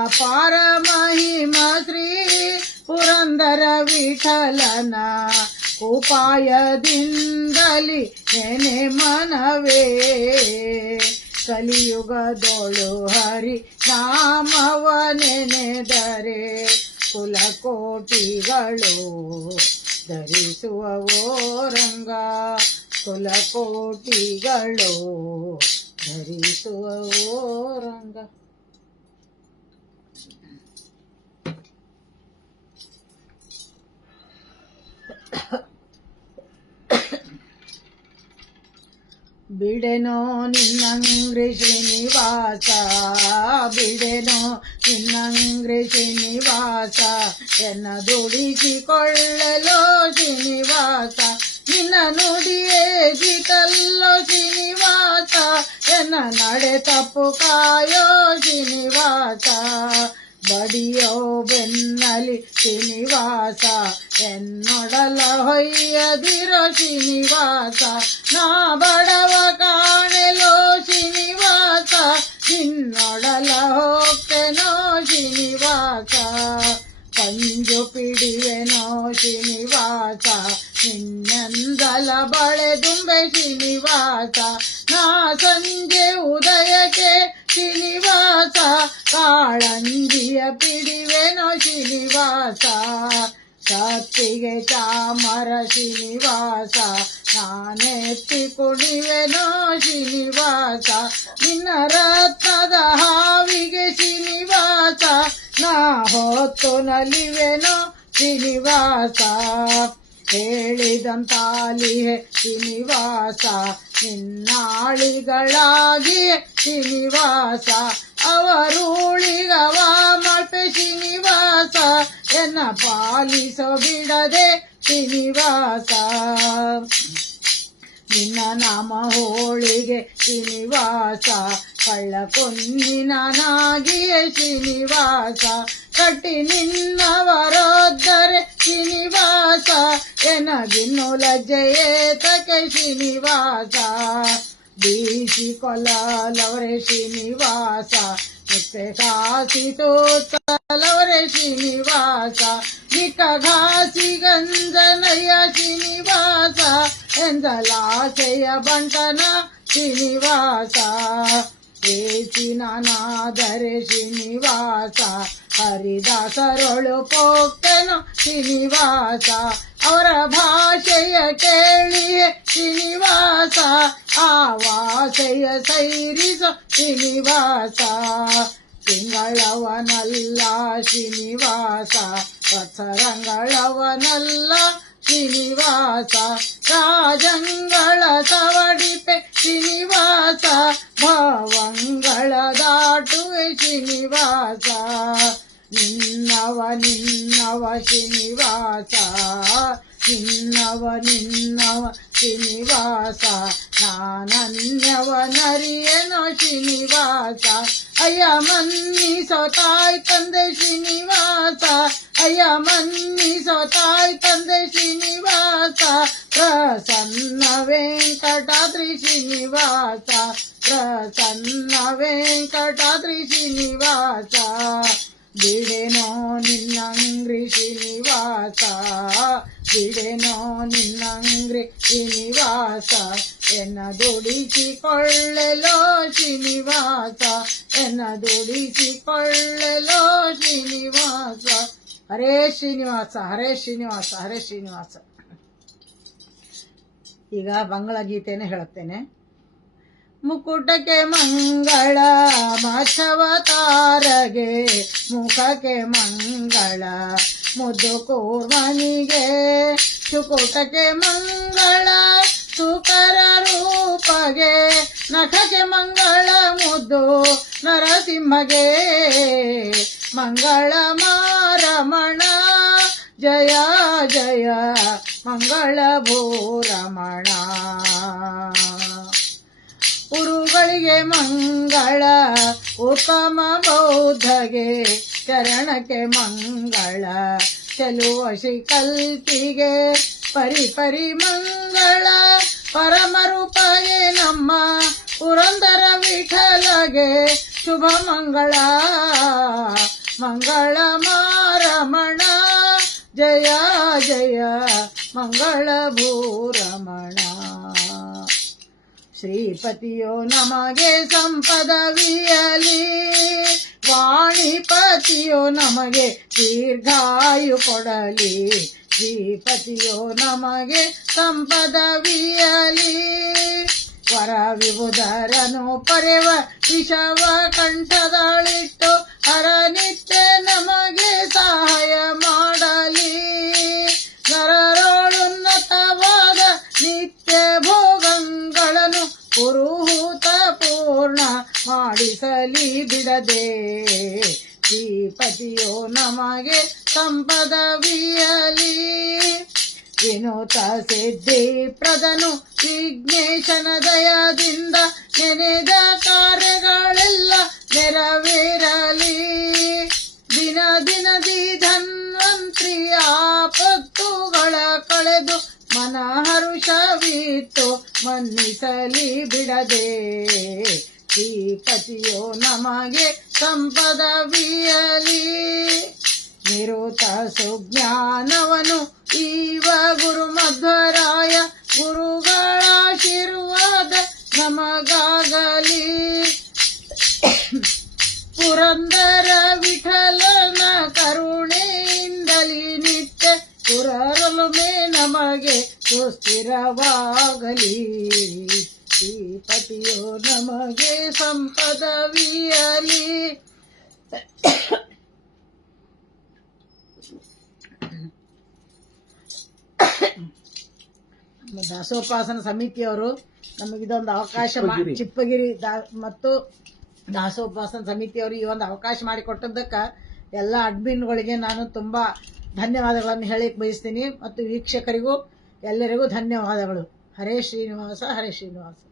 ಅಪಾರ ಮಹಿಮ ಶ್ರೀ ಪುರಂದರ ವಿಠಲನ ಉಪಾಯದಿಂದಲಿ ನೆನೆ ಮನವೇ. ಕಲಿಯುಗದೊಳು ಹರಿ ನಾಮವ ನೆನೆದರೆ ಕುಲಕೋಟಿಗಳು ಧರಿಸುವವೋ ರಂಗ, ಕುಲಕೋಟಿಗಳು ಧರಿಸುವವೋ ರಂಗ. ಬಿಡೆನೋ ನಿನ್ನಂಗ್ರಿ ಶ್ರೀನಿವಾಸ, ಬಿಡೆನೋ ನಿನ್ನಂಗ್ರಿ ಶ್ರೀನಿವಾಸ, ಎನ್ನ ದುಡಿಸಿಕೊಳ್ಳಲೋ ಶ್ರೀನಿವಾಸ. ನಿನ್ನ ನುಡಿಯೇ ಗೀತಲ್ಲೋ ಶ್ರೀನಿವಾಸ, ಎನ್ನ ನಡೆ ತಪ್ಪು ಕಾಯೋ ಶ್ರೀನಿವಾಸ. ಬಡಿಯೋ ಬೆನ್ನಲಿ ಶ್ರೀನಿವಾಸ, ಎನ್ನೊಡಲ ಹೊಯ್ಯದಿರೋ ಶ್ರೀನಿವಾಸ. ನಾ ಬಡವ ಕಾಣೆಲೋ ಶ್ರೀನಿವಾಸ, ನಿನ್ನೊಡಲ ಹೋಗ್ತೆನೋ ಶ್ರೀನಿವಾಸ. ಪಂಜು ಪಿಡಿವೆನೋ ಶ್ರೀನಿವಾಸ, ನಿನ್ನಂದಲ ಬಳೆದುಂಬೆ ಶ್ರೀನಿವಾಸ. ನಾ ಸಂಜೆ ಉದಯಕ್ಕೆ ಶ್ರೀನಿವಾಸ, ಕಾಳಂಜಿಯ ಪಿಡಿವೆನೋ ಶ್ರೀನಿವಾಸ. ಸತ್ತಿಗೆ ಚಾಮರ ಶ್ರೀನಿವಾಸ, ನಾನೆತ್ತಿ ಕುಡಿವೆನೋ ಶ್ರೀನಿವಾಸ. ನಿನ್ನ ರತ್ನದ ಹಾವಿಗೆ ಶ್ರೀನಿವಾಸ, ನಾ ಹೊತ್ತು ನಲಿವೆನೋ ಶ್ರೀನಿವಾಸ. ಹೇಳಿದಂತಾಲಿಯೇ ಶ್ರೀನಿವಾಸ, ನಿನ್ನಾಳಿಗಳಾಗಿಯೇ ಶ್ರೀನಿವಾಸ. ಅವರುಳಿಗವ ಮಲ್ಪೆ ಶ್ರೀನಿವಾಸ, ಎನ್ನ ಪಾಲಿಸೋ ಬಿಡದೆ ಶ್ರೀನಿವಾಸ. ನಿನ್ನ ನಾಮ ಹೋಳಿಗೆ ಶ್ರೀನಿವಾಸ, ಕಳ್ಳ ಕೊಂದಿನಾಗಿಯೇ ಶ್ರೀನಿವಾಸ. ಕಟ್ಟಿ ನಿನ್ನವರೊದ್ದರೆ ಶ್ರೀನಿವಾಸ, ಎನಗಿನ್ನು ಲಜ್ಜೆಯೇತಕ್ಕೆ ಶ್ರೀನಿವಾಸ. ಬೀಸಿಕೊಳ್ಳಲವರೇ ಶ್ರೀನಿವಾಸ, ಮುತ್ತೆ ಕಾಸಿತು ತಲವರೇ ಶ್ರೀನಿವಾಸ. ನಿಕ್ಕ ಘಾಸಿ ಗಂಜನಯ್ಯ ಶ್ರೀನಿವಾಸ, ಎಂದಲಾಸೆಯ ಬಂಟನ ಶ್ರೀನಿವಾಸ. ಏಸಿನಾದರೆ ಶ್ರೀನಿವಾಸ, ಹರಿದಾಸರೊಳು ಪೋಕ್ತೆನೋ ಶ್ರೀನಿವಾಸ. ಅವರ ಭಾಷೆಯ ಕೇಳಿಯೇ ಶ್ರೀನಿವಾಸ ಆವಾಸೆಯ ಸೈರಿಸ ಶ್ರೀನಿವಾಸ ತಿಂಗಳವನಲ್ಲ ಶ್ರೀನಿವಾಸ ವತ್ಸರಂಗಳವನಲ್ಲ ಶ್ರೀನಿವಾಸ ರಾಜಂಗಳ ಸವಡಿಪೆ ಶ್ರೀನಿವಾಸ ಭವಂಗಳ ದಾಟುವೆ ಶ್ರೀನಿವಾಸ ನಿನ್ನವ ಶ್ರೀನಿವಾಸ ನಿನ್ನವ ಶ್ರೀನಿವಾಸ ನಾನನ್ಯವನರಿಯನೋ ಶ್ರೀನಿವಾಸ ಅಯ್ಯ ಮನ್ನಿಸೋ ತಾಯಿ ತಂದೆ ಶ್ರೀನಿವಾಸ ಅಯ್ಯ ಮನ್ನಿಸೋ ತಾಯಿ ತಂದೆ ಶ್ರೀನಿವಾಸ ಪ್ರಸನ್ನ ವೆಂಕಟಾದ್ರಿ ಶ್ರೀನಿವಾಸ ಪ್ರಸನ್ನ ವೆಂಕಟಾದ್ರಿ ಶ್ರೀನಿವಾಸ ಬಿಡೆನೋ ನಿನ್ನಂಗ್ರಿ ಶ್ರೀನಿವಾಸ ಬಿಡೆನೋ ನಿನ್ನಂಗ್ರಿ ಶ್ರೀನಿವಾಸ ಎನ್ನ ದುಡಿಸಿಕೊಳ್ಳಲೋ ಶ್ರೀನಿವಾಸ ಎನ್ನ ದುಡಿಸಿಕೊಳ್ಳಲೋ ಶ್ರೀನಿವಾಸ ಹರೇ ಶ್ರೀನಿವಾಸ ಹರೇ ಶ್ರೀನಿವಾಸ ಹರೇ ಶ್ರೀನಿವಾಸ. ಈಗ ಮಂಗಳ ಗೀತೆಯನ್ನು ಹೇಳುತ್ತೇನೆ. ಮುಕುಟಕ್ಕೆ ಮಂಗಳ ಮಚವತಾರಗೆ ಮುಖಕ್ಕೆ ಮಂಗಳ ಮುದ್ದು ಕೂರ್ಮನಿಗೆ ಚುಕುಟಕ್ಕೆ ಮಂಗಳ ಸುಕರ ರೂಪಗೆ ನಖಕ್ಕೆ ಮಂಗಳ ಮುದ್ದು ನರಸಿಂಹಗೆ ಮಂಗಳ ಮಾರಮಣ ಜಯ ಜಯ ಮಂಗಳ ಭೂರಮಣ. ಉರುಗಳಿಗೆ ಮಂಗಳ ಉತ್ತಮ ಬೌದ್ಧಗೆ ಚರಣಕ್ಕೆ ಮಂಗಳ ಚೆಲುವ ಶ್ರೀಕಲ್ಪಿಗೆ ಪರಿ ಮಂಗಳ ಪರಮರೂಪಗೆ ನಮ್ಮ ಪುರಂದರ ವಿಠಲಗೆ ಶುಭ ಮಂಗಳ ಮಂಗಳ ಮಾರಮಣ ಜಯ ಜಯ ಮಂಗಳ ಭೂರಮಣ. ಶ್ರೀಪತಿಯೋ ನಮಗೆ ಸಂಪದವಿಯಲಿ ವಾಣಿಪತಿಯೋ ನಮಗೆ ದೀರ್ಘಾಯು ಕೊಡಲಿ ಶ್ರೀಪತಿಯೋ ನಮಗೆ ಸಂಪದವಿಯಲಿ ವರ ವಿಬುಧರನು ಪರೆವ ವಿಷವ ಕಂಠದಳಿಟ್ಟು ಹರನಿತ್ಯ ನಮಗೆ ಸಹಾಯ ಮಾಡಲಿ ನರರೋಳುನ್ನತವಾದ ನಿತ್ಯ ಭೋಗಗಳನ್ನು ಪುರುಹೂತ ಪೂರ್ಣ ಮಾಡಿಸಲಿ ಬಿಡದೆ ಶ್ರೀಪತಿಯೋ ನಮಗೆ ಸಂಪದವಿಯಲಿ ವಿನೂತ ಸಿದ್ಧಿ ಪ್ರದನು ವಿಘ್ನೇಶನ ದಯದಿಂದ ನೆನೆದ ಕಾರ್ಯಗಳೆಲ್ಲ ನೆರವೇರಲಿ ದಿನ ದಿನದಿ ಧನ್ವಂತ್ರಿ ಆಪತ್ತುಗಳ ಕಳೆದು ಮನ ಹರುಷವಿತ್ತು ಮನ್ನಿಸಲಿ ಬಿಡದೆ ಶ್ರೀಪತಿಯೋ ನಮಗೆ ಸಂಪದವಿಯಲಿ ನಿರುತ ಸುಜ್ಞಾನವನು ಈವ ಗುರು ಮಧ್ವರಾಯ ಗುರುಗಳ ಆಶೀರ್ವಾದ ನಮಗಾಗಲಿ ಪುರಂದರ ವಿಠಲನ ಕರುಣೆಯಿಂದಲಿ ನಿತ್ಯ ಪುರರಲುಮೆ ನಮಗೆ ಸುಸ್ಥಿರವಾಗಲಿ ಶ್ರೀಪತಿಯೋ ನಮಗೆ ಸಂಪದವಿಯಲಿ. ನಮ್ಮ ದಾಸೋಪಾಸನ ಸಮಿತಿಯವರು ನಮಗಿದೊಂದು ಅವಕಾಶ ಚಿಪ್ಪಗಿರಿ ಮತ್ತು ದಾಸೋಪಾಸನ ಸಮಿತಿಯವರು ಈ ಒಂದು ಅವಕಾಶ ಮಾಡಿಕೊಟ್ಟದ್ದಕ್ಕೆ ಎಲ್ಲ ಅಡ್ಮಿನ್ಗಳಿಗೆ ನಾನು ತುಂಬಾ ಧನ್ಯವಾದಗಳನ್ನು ಹೇಳಿಕ್ ಬಯಸ್ತೀನಿ ಮತ್ತು ವೀಕ್ಷಕರಿಗೂ ಎಲ್ಲರಿಗೂ ಧನ್ಯವಾದಗಳು. ಹರೇ ಶ್ರೀನಿವಾಸ ಹರೇ ಶ್ರೀನಿವಾಸ.